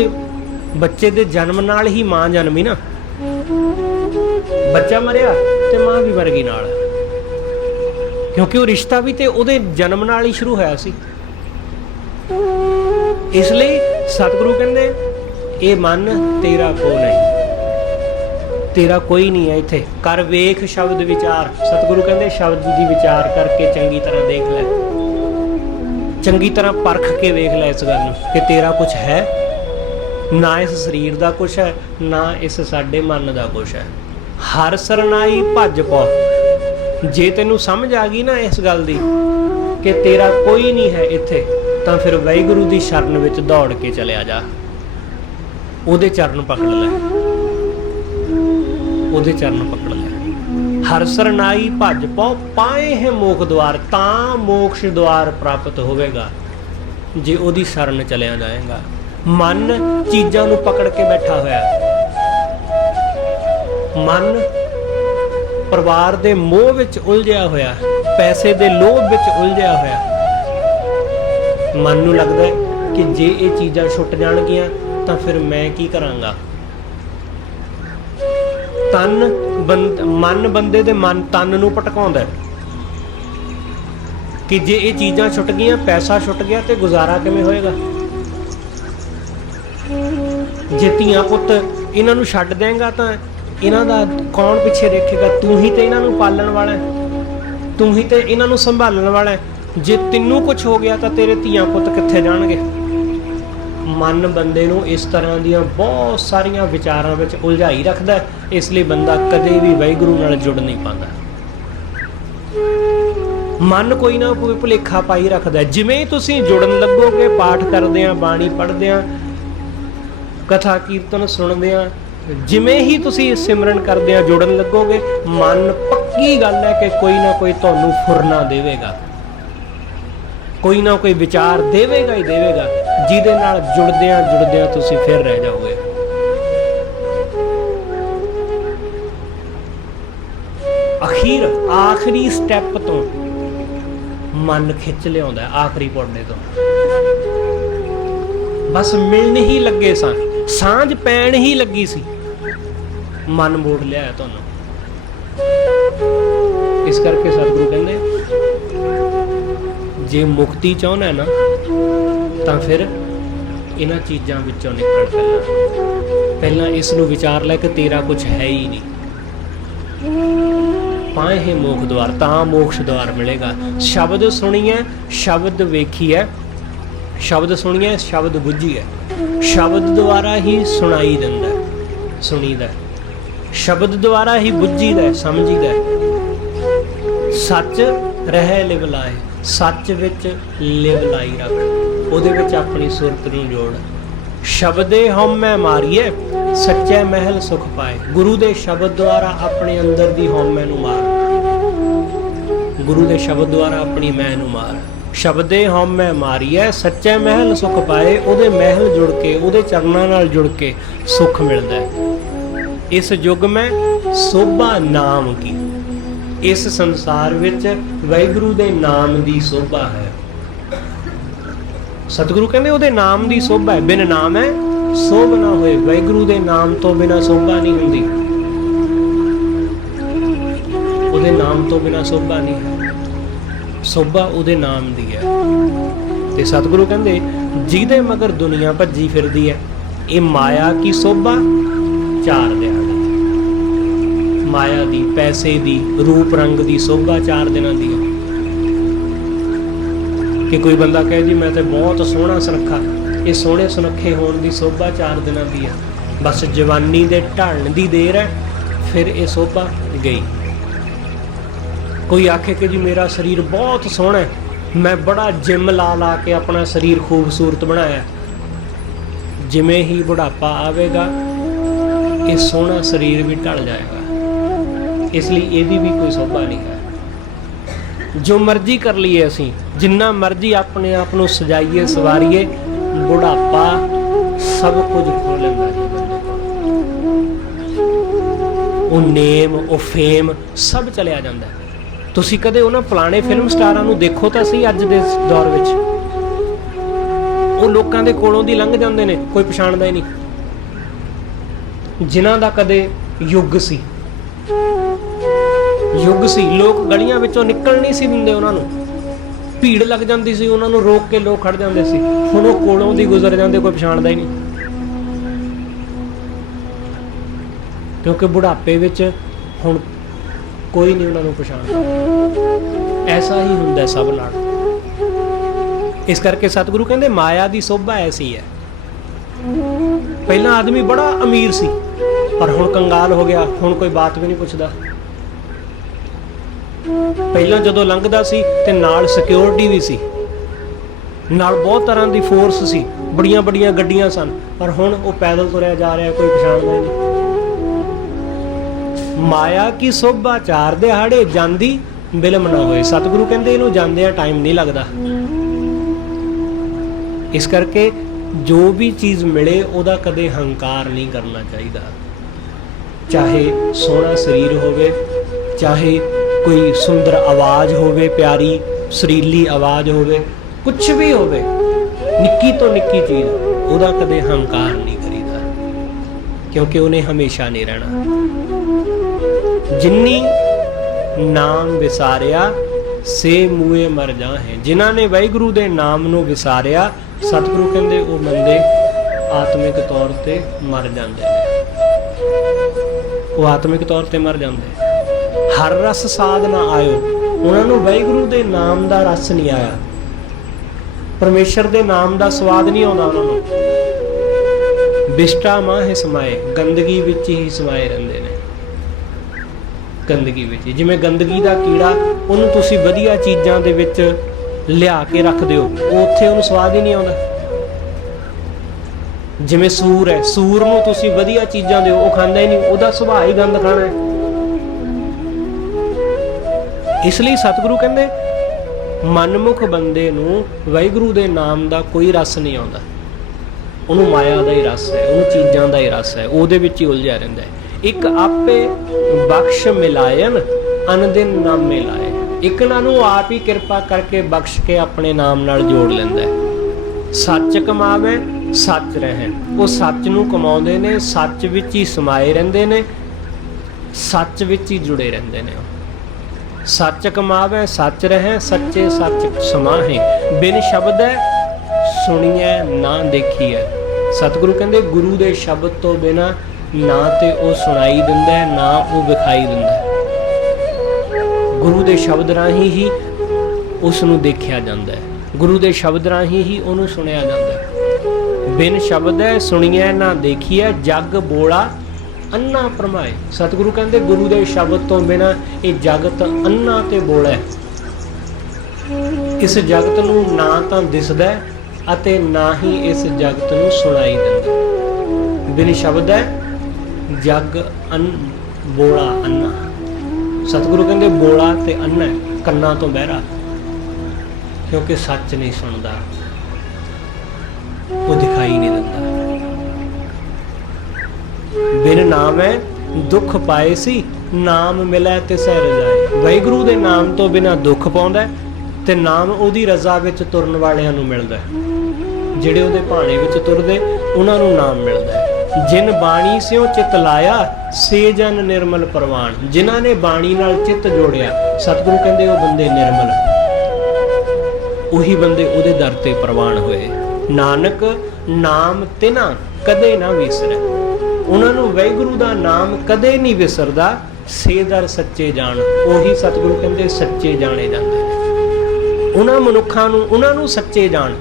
बच्चे दे जन्म नाल ही मां जन्मी ना। बच्चा मरिया ते मां भी मर गई नाल, क्योंकि वो रिश्ता भी तो उहदे जन्म नाल ही शुरू होया सी। इसलिए सतगुरु कहंदे ये मन तेरा को नहीं, तेरा कोई नहीं है। इत्थे कर वेख शब्द विचार। सतगुरु कहंदे शब्द की विचार करके चंगी तरह देख लै, चंगी तरह परख के देख लै इस गल नूं कि तेरा कुछ है। ना इस शरीर का कुछ है, ना इस साडे मन का कुछ है। हर सरनाई भज पौ। जे तेनू समझ आ गई ना इस गल दी कि तेरा कोई नहीं है इत्थे, तां फिर वाहिगुरू दी शरण विच दौड़ के चलिया जा, उहदे चरण पकड़ लै, उहदे चरण पकड़ लै। हर सरनाई भज पौ पाए है मोख द्वार, तां मोक्ष द्वार प्राप्त होवेगा जे उहदी शरण चलिया जाएगा। मन चीज़ों नूं पकड़ के बैठा होया, मन परिवार दे मोह विच उलझिया होया, पैसे दे लोभ विच उलझिया होया। मन नूं लगदा है कि जे ये चीज़ां छुट जाणगियां तां फिर मैं की करांगा। मन बंदे दे मन तन नूं भटकाउंदा है कि जे ये चीज़ां छुट गईयां, पैसा छुट गया तो गुजारा किवें होएगा। जे धीआं पुत्त इन्हां नूं छड्ड देंगा तां इन्हां दा कौन पिछे देखेगा? तू ही तो इन्हां नूं पालण वाला है, तू ही तो इन्हां नूं संभालण वाला है। जे तैनूं कुछ हो गया तो तेरे धीआं पुत्त कित्थे जाणगे? ਮਨ ਬੰਦੇ ਨੂੰ ਇਸ ਤਰ੍ਹਾਂ ਦੀਆਂ ਬਹੁਤ ਸਾਰੀਆਂ ਵਿਚਾਰਾਂ ਵਿੱਚ ਉਲਝਾਈ ਰੱਖਦਾ, ਇਸ ਲਈ ਬੰਦਾ ਕਦੇ ਵੀ ਵਾਹਿਗੁਰੂ ਨਾਲ ਜੁੜ ਨਹੀਂ ਪਾਉਂਦਾ। ਮਨ ਕੋਈ ਨਾ ਕੋਈ ਭੁਲੇਖਾ ਪਾਈ ਰੱਖਦਾ। ਜਿਵੇਂ ਹੀ ਤੁਸੀਂ ਜੁੜਨ ਲੱਗੋਗੇ, ਪਾਠ ਕਰਦੇ ਆ, ਬਾਣੀ ਪੜ੍ਹਦੇ ਆ, ਕਥਾ ਕੀਰਤਨ ਸੁਣਦੇ ਆ, ਜਿਵੇਂ ਹੀ ਤੁਸੀਂ ਸਿਮਰਨ ਕਰਦੇ ਆ, ਜੁੜਨ ਲੱਗੋਗੇ, ਮਨ ਪੱਕੀ ਗੱਲ ਹੈ ਕਿ ਕੋਈ ਨਾ ਕੋਈ ਤੁਹਾਨੂੰ ਫੁਰਨਾ ਦੇਵੇਗਾ, ਕੋਈ ਨਾ ਕੋਈ ਵਿਚਾਰ ਦੇਵੇਗਾ ਹੀ ਦੇਵੇਗਾ, ਜਿਹਦੇ ਨਾਲ ਜੁੜਦਿਆਂ ਤੁਸੀਂ ਫਿਰ ਰਹਿ ਜਾਓਗੇ। ਆਖਰੀ ਸਟੈਪ ਤੋਂ ਮਨ ਖਿੱਚ ਲਿਆਉਂਦਾ, ਆਖਰੀ ਪੌੜੇ ਤੋਂ। ਬਸ ਮਿਲਣ ਹੀ ਲੱਗੇ ਸਾਂ, ਸਾਂਝ ਪੈਣ ਹੀ ਲੱਗੀ ਸੀ, ਮਨ ਮੋੜ ਲਿਆ ਤੁਹਾਨੂੰ। ਇਸ ਕਰਕੇ ਸਤਿਗੁਰੂ ਕਹਿੰਦੇ ਜੇ ਮੁਕਤੀ ਚਾਹੁੰਦਾ ਨਾ ਤਾਂ ਫਿਰ ਇਹਨਾਂ ਚੀਜ਼ਾਂ ਵਿੱਚੋਂ ਨਿਕਲ ਪਹਿਲਾਂ ਇਸ ਨੂੰ ਵਿਚਾਰ ਲੈ ਕਿ ਤੇਰਾ ਕੁਝ ਹੈ ਹੀ ਨਹੀਂ। ਪਾਏ ਹੈ ਮੋਖ ਦੁਆਰ, ਤਾਂ ਮੋਕਸ਼ ਦੁਆਰ ਮਿਲੇਗਾ। ਸ਼ਬਦ ਸੁਣੀਏ, ਸ਼ਬਦ ਵੇਖੀਏ, ਸ਼ਬਦ ਸੁਣੀਏ, ਸ਼ਬਦ ਬੁੱਝੀਏ। ਸ਼ਬਦ ਦੁਆਰਾ ਹੀ ਸੁਣਾਈ ਦਿੰਦਾ, ਸੁਣੀਦਾ, ਸ਼ਬਦ ਦੁਆਰਾ ਹੀ ਬੁੱਝੀਦਾ, ਸਮਝੀਦਾ। ਸੱਚ ਰਹਿ ਲਿਵ ਲਾਏ, ਸੱਚ ਵਿੱਚ ਲਿਵ ਲਾਈ ਰੱਖ, ਉਹਦੇ ਵਿੱਚ ਆਪਣੀ ਸੁਰਤ ਨੂੰ ਜੋੜ। ਸ਼ਬਦੇ ਹਉਮੈ ਮਾਰੀਏ, ਸੱਚੇ ਮਹਿਲ ਸੁਖ ਪਾਏ। ਗੁਰੂ ਦੇ ਸ਼ਬਦ ਦੁਆਰਾ ਆਪਣੇ ਅੰਦਰ ਦੀ ਹਉਮੈ ਨੂੰ ਮਾਰ, ਗੁਰੂ ਦੇ ਸ਼ਬਦ ਦੁਆਰਾ ਆਪਣੀ ਮੈਂ ਨੂੰ ਮਾਰ। ਸ਼ਬਦੇ ਹਉਮੈ ਮਾਰੀਏ, ਸੱਚੇ ਮਹਿਲ ਸੁਖ ਪਾਏ। ਉਹਦੇ ਮਹਿਲ ਜੁੜ ਕੇ, ਉਹਦੇ ਚਰਨਾਂ ਨਾਲ ਜੁੜ ਕੇ ਸੁੱਖ ਮਿਲਦਾ ਹੈ। ਇਸ ਯੁੱਗ ਮੈਂ ਸੋਭਾ ਨਾਮ ਕੀ, ਇਸ ਸੰਸਾਰ ਵਿੱਚ ਵਾਹਿਗੁਰੂ ਦੇ ਨਾਮ ਦੀ ਸੋਭਾ ਹੈ। ਸਤਿਗੁਰੂ ਕਹਿੰਦੇ ਉਹਦੇ ਨਾਮ ਦੀ ਸੋਭਾ ਹੈ, ਬਿਨ ਨਾਮ ਹੈ ਸੋਭ ਨਾ ਹੋਏ। ਵਾਹਿਗੁਰੂ ਦੇ ਨਾਮ ਤੋਂ ਬਿਨਾਂ ਸੋਭਾ ਨਹੀਂ ਹੁੰਦੀ, ਉਹਦੇ ਨਾਮ ਤੋਂ ਬਿਨਾਂ ਸੋਭਾ ਨਹੀਂ ਹੈ, ਸੋਭਾ ਉਹਦੇ ਨਾਮ ਦੀ ਹੈ। ਤੇ ਸਤਿਗੁਰੂ ਕਹਿੰਦੇ ਜਿਹਦੇ ਮਗਰ ਦੁਨੀਆ ਭੱਜੀ ਫਿਰਦੀ ਹੈ, ਇਹ ਮਾਇਆ ਕੀ ਸੋਭਾ ਚਾਰ ਦਿਹਾੜੇ, ਮਾਇਆ ਦੀ, ਪੈਸੇ ਦੀ, ਰੂਪ ਰੰਗ ਦੀ ਸੋਭਾ 4 ਦਿਨਾਂ ਦੀ ਹੈ। ਕਿ ਕੋਈ ਬੰਦਾ ਕਹੇ ਜੀ ਮੈਂ ਤੇ ਬਹੁਤ ਸੋਹਣਾ ਸੁਨੱਖਾ, ਇਹ ਸੋਹਣੇ ਸੁਨੱਖੇ ਹੋਣ ਦੀ ਸੋਭਾ 4 ਦਿਨਾਂ ਦੀ ਹੈ। ਬਸ ਜਵਾਨੀ ਦੇ ਢਲਣ ਦੀ ਦੇਰ ਹੈ, ਫਿਰ ਇਹ ਸੋਭਾ ਗਈ। ਕੋਈ ਆਖੇ ਕਿ ਜੀ ਮੇਰਾ ਸਰੀਰ ਬਹੁਤ ਸੋਹਣਾ ਹੈ, ਮੈਂ ਬੜਾ ਜਿਮ ਲਾ ਕੇ ਆਪਣਾ ਸਰੀਰ ਖੂਬਸੂਰਤ ਬਣਾਇਆ, ਜਿਵੇਂ ਹੀ ਬੁਢਾਪਾ ਆਵੇਗਾ ਇਹ ਸੋਹਣਾ ਸਰੀਰ ਵੀ ਢਲ ਜਾਏਗਾ। ਇਸ ਲਈ ਇਹਦੀ ਵੀ ਕੋਈ ਸੋਭਾ ਨਹੀਂ ਹੈ। ਜੋ ਮਰਜ਼ੀ ਕਰ ਲਈਏ ਅਸੀਂ, ਜਿੰਨਾ ਮਰਜ਼ੀ ਆਪਣੇ ਆਪ ਨੂੰ ਸਜਾਈਏ ਸਵਾਰੀਏ, ਬੁਢਾਪਾ ਸਭ ਕੁਝ ਖੋ ਲੈਂਦਾ ਹੈ। ਉਹ ਨੇਮ, ਉਹ ਫੇਮ ਸਭ ਚਲਿਆ ਜਾਂਦਾ ਹੈ। ਤੁਸੀਂ ਕਦੇ ਉਹਨਾਂ ਫਲਾਣੇ ਫਿਲਮ ਸਟਾਰਾਂ ਨੂੰ ਦੇਖੋ ਤਾਂ ਸਹੀ, ਅੱਜ ਦੇ ਦੌਰ ਵਿੱਚ ਉਹ ਲੋਕਾਂ ਦੇ ਕੋਲੋਂ ਦੀ ਲੰਘ ਜਾਂਦੇ ਨੇ, ਕੋਈ ਪਛਾਣਦਾ ਹੀ ਨਹੀਂ। ਜਿਨ੍ਹਾਂ ਦਾ ਕਦੇ ਯੁੱਗ ਸੀ, ਲੋਕ ਗਲੀਆਂ ਵਿੱਚੋਂ ਨਿਕਲ ਨਹੀਂ ਸੀ ਦਿੰਦੇ, ਉਹਨਾਂ ਨੂੰ ਭੀੜ ਲੱਗ ਜਾਂਦੀ ਸੀ, ਉਹਨਾਂ ਨੂੰ ਰੋਕ ਕੇ ਲੋਕ ਖੜ ਜਾਂਦੇ ਸੀ। ਹੁਣ ਉਹ ਕੋਲੋਂ ਦੀ ਗੁਜ਼ਰ ਜਾਂਦੇ, ਕੋਈ ਪਛਾਣਦਾ ਹੀ ਨਹੀਂ। ਕਿਉਂਕਿ ਬੁਢਾਪੇ ਵਿੱਚ ਹੁਣ ਕੋਈ ਨਹੀਂ ਉਹਨਾਂ ਨੂੰ ਪਛਾਣਦਾ। ਐਸਾ ਹੀ ਹੁੰਦਾ ਸਭ ਨਾਲ। ਇਸ ਕਰਕੇ ਸਤਿਗੁਰੂ ਕਹਿੰਦੇ ਮਾਇਆ ਦੀ ਸੋਭਾ ਐਸੀ ਹੈ। ਪਹਿਲਾਂ ਆਦਮੀ ਬੜਾ ਅਮੀਰ ਸੀ, ਪਰ ਹੁਣ ਕੰਗਾਲ ਹੋ ਗਿਆ, ਹੁਣ ਕੋਈ ਬਾਤ ਵੀ ਨਹੀਂ ਪੁੱਛਦਾ। ਪਹਿਲਾਂ ਜਦੋਂ ਲੰਘਦਾ ਸੀ ਤੇ ਨਾਲ ਸਿਕਿਉਰਿਟੀ ਵੀ ਸੀ, ਨਾਲ ਬਹੁਤ ਤਰ੍ਹਾਂ ਦੀ ਫੋਰਸ ਸੀ, ਬੜੀਆਂ ਬੜੀਆਂ ਗੱਡੀਆਂ ਸਨ, ਪਰ ਹੁਣ ਉਹ ਪੈਦਲ ਤੁਰਿਆ ਜਾ ਰਿਹਾ, ਕੋਈ ਪਛਾਣਦਾ ਨਹੀਂ। ਮਾਇਆ ਕੀ ਸੋਭਾ 4 ਦਿਹਾੜੇ, ਜਾਂਦੀ ਬਿਲਮ ਨਾ ਹੋਏ। ਸਤਿਗੁਰੂ ਕਹਿੰਦੇ ਇਹਨੂੰ ਜਾਂਦਿਆਂ ਟਾਈਮ ਨਹੀਂ ਲੱਗਦਾ। ਇਸ ਕਰਕੇ ਜੋ ਵੀ ਚੀਜ਼ ਮਿਲੇ ਉਹਦਾ ਕਦੇ ਹੰਕਾਰ ਨਹੀਂ ਕਰਨਾ ਚਾਹੀਦਾ। ਚਾਹੇ ਸੋਹਣਾ ਸਰੀਰ ਹੋਵੇ, ਚਾਹੇ ਕੋਈ ਸੁੰਦਰ ਆਵਾਜ਼ ਹੋਵੇ, ਪਿਆਰੀ ਸੁਰੀਲੀ ਆਵਾਜ਼ ਹੋਵੇ, ਕੁਛ ਵੀ ਹੋਵੇ, ਨਿੱਕੀ ਤੋਂ ਨਿੱਕੀ ਚੀਜ਼, ਉਹਦਾ ਕਦੇ ਹੰਕਾਰ ਨਹੀਂ ਕਰੀਦਾ, ਕਿਉਂਕਿ ਉਹਨੇ ਹਮੇਸ਼ਾ ਨਹੀਂ ਰਹਿਣਾ। ਜਿੰਨੀ ਨਾਮ ਵਿਸਾਰਿਆ ਸੇ ਮੂਏ ਮਰ ਜਾਹੇ। ਜਿਨ੍ਹਾਂ ਨੇ ਵਾਹਿਗੁਰੂ ਦੇ ਨਾਮ ਨੂੰ ਵਿਸਾਰਿਆ, ਸਤਿਗੁਰੂ ਕਹਿੰਦੇ ਉਹ ਬੰਦੇ ਆਤਮਿਕ ਤੌਰ ਤੇ ਮਰ ਜਾਂਦੇ ਨੇ, ਉਹ ਆਤਮਿਕ ਤੌਰ ਤੇ ਮਰ ਜਾਂਦੇ। ਹਰ ਰਸ ਸਾਧ ਨਾ ਆਇਓ, ਉਹਨਾਂ ਨੂੰ ਵਾਹਿਗੁਰੂ ਦੇ ਨਾਮ ਦਾ ਰਸ ਨਹੀਂ ਆਇਆ, ਪਰਮੇਸ਼ਰ ਦੇ ਨਾਮ ਦਾ ਸਵਾਦ ਨਹੀਂ ਆਉਂਦਾ ਉਹਨਾਂ ਨੂੰ। ਬਿਸ਼ਟਾ ਮਾਹੇ ਸਮਾਏ, ਗੰਦਗੀ ਵਿੱਚ ਹੀ ਸਮਾਏ ਰਹਿੰਦੇ ਨੇ। ਗੰਦਗੀ ਵਿੱਚ, ਜਿਵੇਂ ਗੰਦਗੀ ਦਾ ਕੀੜਾ, ਉਹਨੂੰ ਤੁਸੀਂ ਵਧੀਆ ਚੀਜ਼ਾਂ ਦੇ ਵਿੱਚ ਲਿਆ ਕੇ ਰੱਖ ਦਿਓ, ਉਹ ਉੱਥੇ ਉਹਨੂੰ ਸਵਾਦ ਹੀ ਨਹੀਂ ਆਉਂਦਾ। ਜਿਵੇਂ ਸੂਰ ਹੈ, ਸੂਰ ਨੂੰ ਤੁਸੀਂ ਵਧੀਆ ਚੀਜ਼ਾਂ ਦਿਓ, ਉਹ ਖਾਂਦਾ ਹੀ ਨਹੀਂ, ਉਹਦਾ ਸੁਭਾਅ ਹੀ ਗੰਦ ਖਾਣਾ ਹੈ। ਇਸ ਲਈ ਸਤਿਗੁਰੂ ਕਹਿੰਦੇ ਮਨਮੁਖ ਬੰਦੇ ਨੂੰ ਵਾਹਿਗੁਰੂ ਦੇ ਨਾਮ ਦਾ ਕੋਈ ਰਸ ਨਹੀਂ ਆਉਂਦਾ। ਉਹਨੂੰ ਮਾਇਆ ਦਾ ਹੀ ਰਸ ਹੈ, ਉਹਨੂੰ ਚੀਜ਼ਾਂ ਦਾ ਹੀ ਰਸ ਹੈ, ਉਹਦੇ ਵਿੱਚ ਹੀ ਉਲਝਿਆ ਰਹਿੰਦਾ ਹੈ। ਇੱਕ ਆਪੇ ਬਖਸ਼ ਮਿਲਾਇਨ ਅਨਦਿਨ ਨਾਮੇ ਲਾਏ, ਇੱਕ ਇਹਨਾਂ ਨੂੰ ਆਪ ਹੀ ਕਿਰਪਾ ਕਰਕੇ ਬਖਸ਼ ਕੇ ਆਪਣੇ ਨਾਮ ਨਾਲ ਜੋੜ ਲੈਂਦਾ ਹੈ। ਸੱਚ ਕਮਾਵੇ ਸੱਚ ਰਹਿਣ, ਉਹ ਸੱਚ ਨੂੰ ਕਮਾਉਂਦੇ ਨੇ, ਸੱਚ ਵਿੱਚ ਹੀ ਸਮਾਏ ਰਹਿੰਦੇ ਨੇ, ਸੱਚ ਵਿੱਚ ਹੀ ਜੁੜੇ ਰਹਿੰਦੇ ਨੇ। ਸੱਚ ਕਮਾਵੇ ਸੱਚ ਰਹੇ, ਸੱਚੇ ਸੱਚ ਸਮਾਹੇ, ਬਿਨ ਸ਼ਬਦ ਸੁਣੀਐ ਨਾ ਦੇਖੀਐ। ਸਤਿਗੁਰੂ ਕਹਿੰਦੇ ਗੁਰੂ ਦੇ ਸ਼ਬਦ ਤੋਂ ਬਿਨਾਂ ਨਾ ਤੇ ਉਹ ਸੁਣਾਈ ਦਿੰਦਾ ਹੈ, ਨਾ ਉਹ ਵਿਖਾਈ ਦਿੰਦਾ ਹੈ। ਗੁਰੂ ਦੇ ਸ਼ਬਦ ਰਾਹੀਂ ਹੀ ਉਸ ਨੂੰ ਦੇਖਿਆ ਜਾਂਦਾ ਹੈ, ਗੁਰੂ ਦੇ ਸ਼ਬਦ ਰਾਹੀਂ ਹੀ ਉਹਨੂੰ ਸੁਣਿਆ ਜਾਂਦਾ ਹੈ। ਬਿਨ ਸ਼ਬਦ ਸੁਣੀਐ ਨਾ ਦੇਖੀਐ, ਜਗ ਬੋਲਾ ਅੰਨਾ ਭਰਮਾਏ। ਸਤਿਗੁਰੂ ਕਹਿੰਦੇ ਗੁਰੂ ਦੇ ਸ਼ਬਦ ਤੋਂ ਬਿਨਾਂ ਇਹ ਜਗਤ ਅੰਨਾ ਤੇ ਬੋਲਾ ਹੈ। ਇਸ ਜਗਤ ਨੂੰ ਨਾ ਤਾਂ ਦਿਸਦਾ ਅਤੇ ਨਾ ਹੀ ਇਸ ਜਗਤ ਨੂੰ ਸੁਣਾਈ ਦਿੰਦਾ। ਬਿਨ ਸ਼ਬਦ ਹੈ ਜਗ ਬੋਲਾ ਅੰਨਾ। ਸਤਿਗੁਰੂ ਕਹਿੰਦੇ ਬੋਲਾ ਤੇ ਅੰਨਾ, ਕੰਨਾਂ ਤੋਂ ਬਹਿਰਾ, ਕਿਉਂਕਿ ਸੱਚ ਨਹੀਂ ਸੁਣਦਾ, ਉਹ ਦਿਖਾਈ ਨਹੀਂ ਦਿੰਦਾ। ਬਿਨ ਨਾਮ ਹੈ ਦੁੱਖ ਪਾਏ ਸੀ, ਨਾਮ ਮਿਲੇ ਤੇ ਸਹਿ ਰਜਾਏ। ਵਾਹਿਗੁਰੂ ਦੇ ਨਾਮ ਤੋਂ ਬਿਨਾਂ ਦੁੱਖ ਪਾਉਂਦਾ ਤੇ ਨਾਮ ਉਹਦੀ ਰਜ਼ਾ ਵਿੱਚ ਤੁਰਨ ਵਾਲਿਆਂ ਨੂੰ ਮਿਲਦਾ। ਜਿਹੜੇ ਉਹਦੇ ਭਾਣੇ ਵਿੱਚ ਤੁਰਦੇ ਉਹਨਾਂ ਨੂੰ ਨਾਮ ਮਿਲਦਾ ਹੈ। ਜਿਨ ਬਾਣੀ ਸਿਓ ਚਿਤ ਲਾਇਆ, ਸੇ ਜਨ ਨਿਰਮਲ ਪ੍ਰਵਾਨ। ਜਿਨ੍ਹਾਂ ਨੇ ਬਾਣੀ ਨਾਲ ਚਿੱਤ ਜੋੜਿਆ, ਸਤਿਗੁਰੂ ਕਹਿੰਦੇ ਉਹ ਬੰਦੇ ਨਿਰਮਲ, ਉਹੀ ਬੰਦੇ ਉਹਦੇ ਦਰ ਤੇ ਪ੍ਰਵਾਨ ਹੋਏ। ਨਾਨਕ ਨਾਮ ਤਿਨਾ ਕਦੇ ਨਾ ਵਿਸਰੈ, ਉਹਨਾਂ ਨੂੰ ਵਾਹਿਗੁਰੂ ਦਾ ਨਾਮ ਕਦੇ ਨਹੀਂ ਵਿਸਰਦਾ। ਸੇ ਦਰ ਸੱਚੇ ਜਾਣ, ਉਹੀ ਸਤਿਗੁਰੂ ਕਹਿੰਦੇ ਸੱਚੇ ਜਾਣੇ ਜਾਂਦੇ ਨੇ। ਉਹਨਾਂ ਮਨੁੱਖਾਂ ਨੂੰ, ਉਹਨਾਂ ਨੂੰ ਸੱਚੇ ਜਾਣ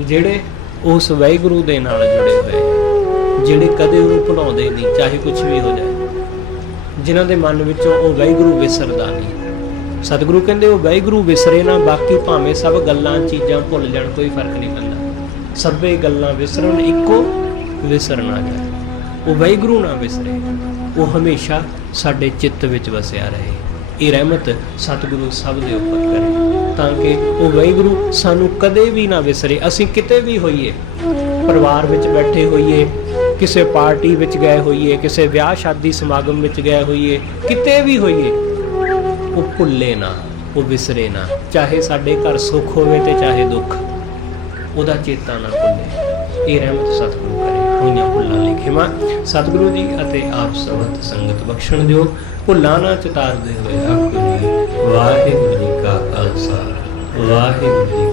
ਜਿਹੜੇ ਉਸ ਵਾਹਿਗੁਰੂ ਦੇ ਨਾਲ ਜੁੜੇ ਹੋਏ, ਜਿਹੜੇ ਕਦੇ ਉਹਨੂੰ ਭੁਲਾਉਂਦੇ ਨਹੀਂ, ਚਾਹੇ ਕੁਝ ਵੀ ਹੋ ਜਾਏ, ਜਿਨ੍ਹਾਂ ਦੇ ਮਨ ਵਿੱਚੋਂ ਉਹ ਵਾਹਿਗੁਰੂ ਵਿਸਰਦਾ ਨਹੀਂ। ਸਤਿਗੁਰੂ ਕਹਿੰਦੇ ਉਹ ਵਾਹਿਗੁਰੂ ਵਿਸਰੇ ਨਾ, ਬਾਕੀ ਭਾਵੇਂ ਸਭ ਗੱਲਾਂ ਚੀਜ਼ਾਂ ਭੁੱਲ ਜਾਣ, ਕੋਈ ਫਰਕ ਨਹੀਂ ਪੈਂਦਾ। ਸਭੇ ਗੱਲਾਂ ਵਿਸਰਨ, ਇੱਕੋ ਵਿਸਰ ਨਾ ਜਾਏ। ਉਹ ਵਾਹਿਗੁਰੂ ਨਾ ਵਿਸਰੇ, ਉਹ ਹਮੇਸ਼ਾ ਸਾਡੇ ਚਿੱਤ ਵਿੱਚ ਵਸਿਆ ਰਹੇ। ਇਹ ਰਹਿਮਤ ਸਤਿਗੁਰੂ ਸਭ ਦੇ ਉੱਪਰ ਕਰੇ, ਤਾਂ ਕਿ ਉਹ ਵਾਹਿਗੁਰੂ ਸਾਨੂੰ ਕਦੇ ਵੀ ਨਾ ਵਿਸਰੇ। ਅਸੀਂ ਕਿਤੇ ਵੀ ਹੋਈਏ, ਪਰਿਵਾਰ ਵਿੱਚ ਬੈਠੇ ਹੋਈਏ, ਕਿਸੇ ਪਾਰਟੀ ਵਿੱਚ ਗਏ ਹੋਈਏ, ਕਿਸੇ ਵਿਆਹ ਸ਼ਾਦੀ ਸਮਾਗਮ ਵਿੱਚ ਗਏ ਹੋਈਏ, ਕਿਤੇ ਵੀ ਹੋਈਏ, ਉਹ ਭੁੱਲੇ ਨਾ, ਉਹ ਵਿਸਰੇ ਨਾ। ਚਾਹੇ ਸਾਡੇ ਘਰ ਸੁੱਖ ਹੋਵੇ ਤੇ ਚਾਹੇ ਦੁੱਖ, ਉਹਦਾ ਚੇਤਾ ਨਾ ਭੁੱਲੇ। ਇਹ ਰਹਿਮਤ ਸਤਿਗੁਰੂ ਕਰੇ। ਹੋਈਆਂ ਭੁੱਲਾਂ ਲਈ ਖਿਮਾ ਸਤਿਗੁਰੂ ਜੀ ਅਤੇ ਆਪ ਸਬਤ ਸੰਗਤ ਬਖਸ਼ਣ ਦਿਓ। ਭੁੱਲਾਂ ਨਾ ਚਿਤਾਰਦੇ ਹੋਏ ਆਖੋ ਜੀ ਵਾਹਿਗੁਰੂ ਜੀ ਕਾ ਖਾਲਸਾ ਵਾਹਿਗੁਰੂ ਜੀ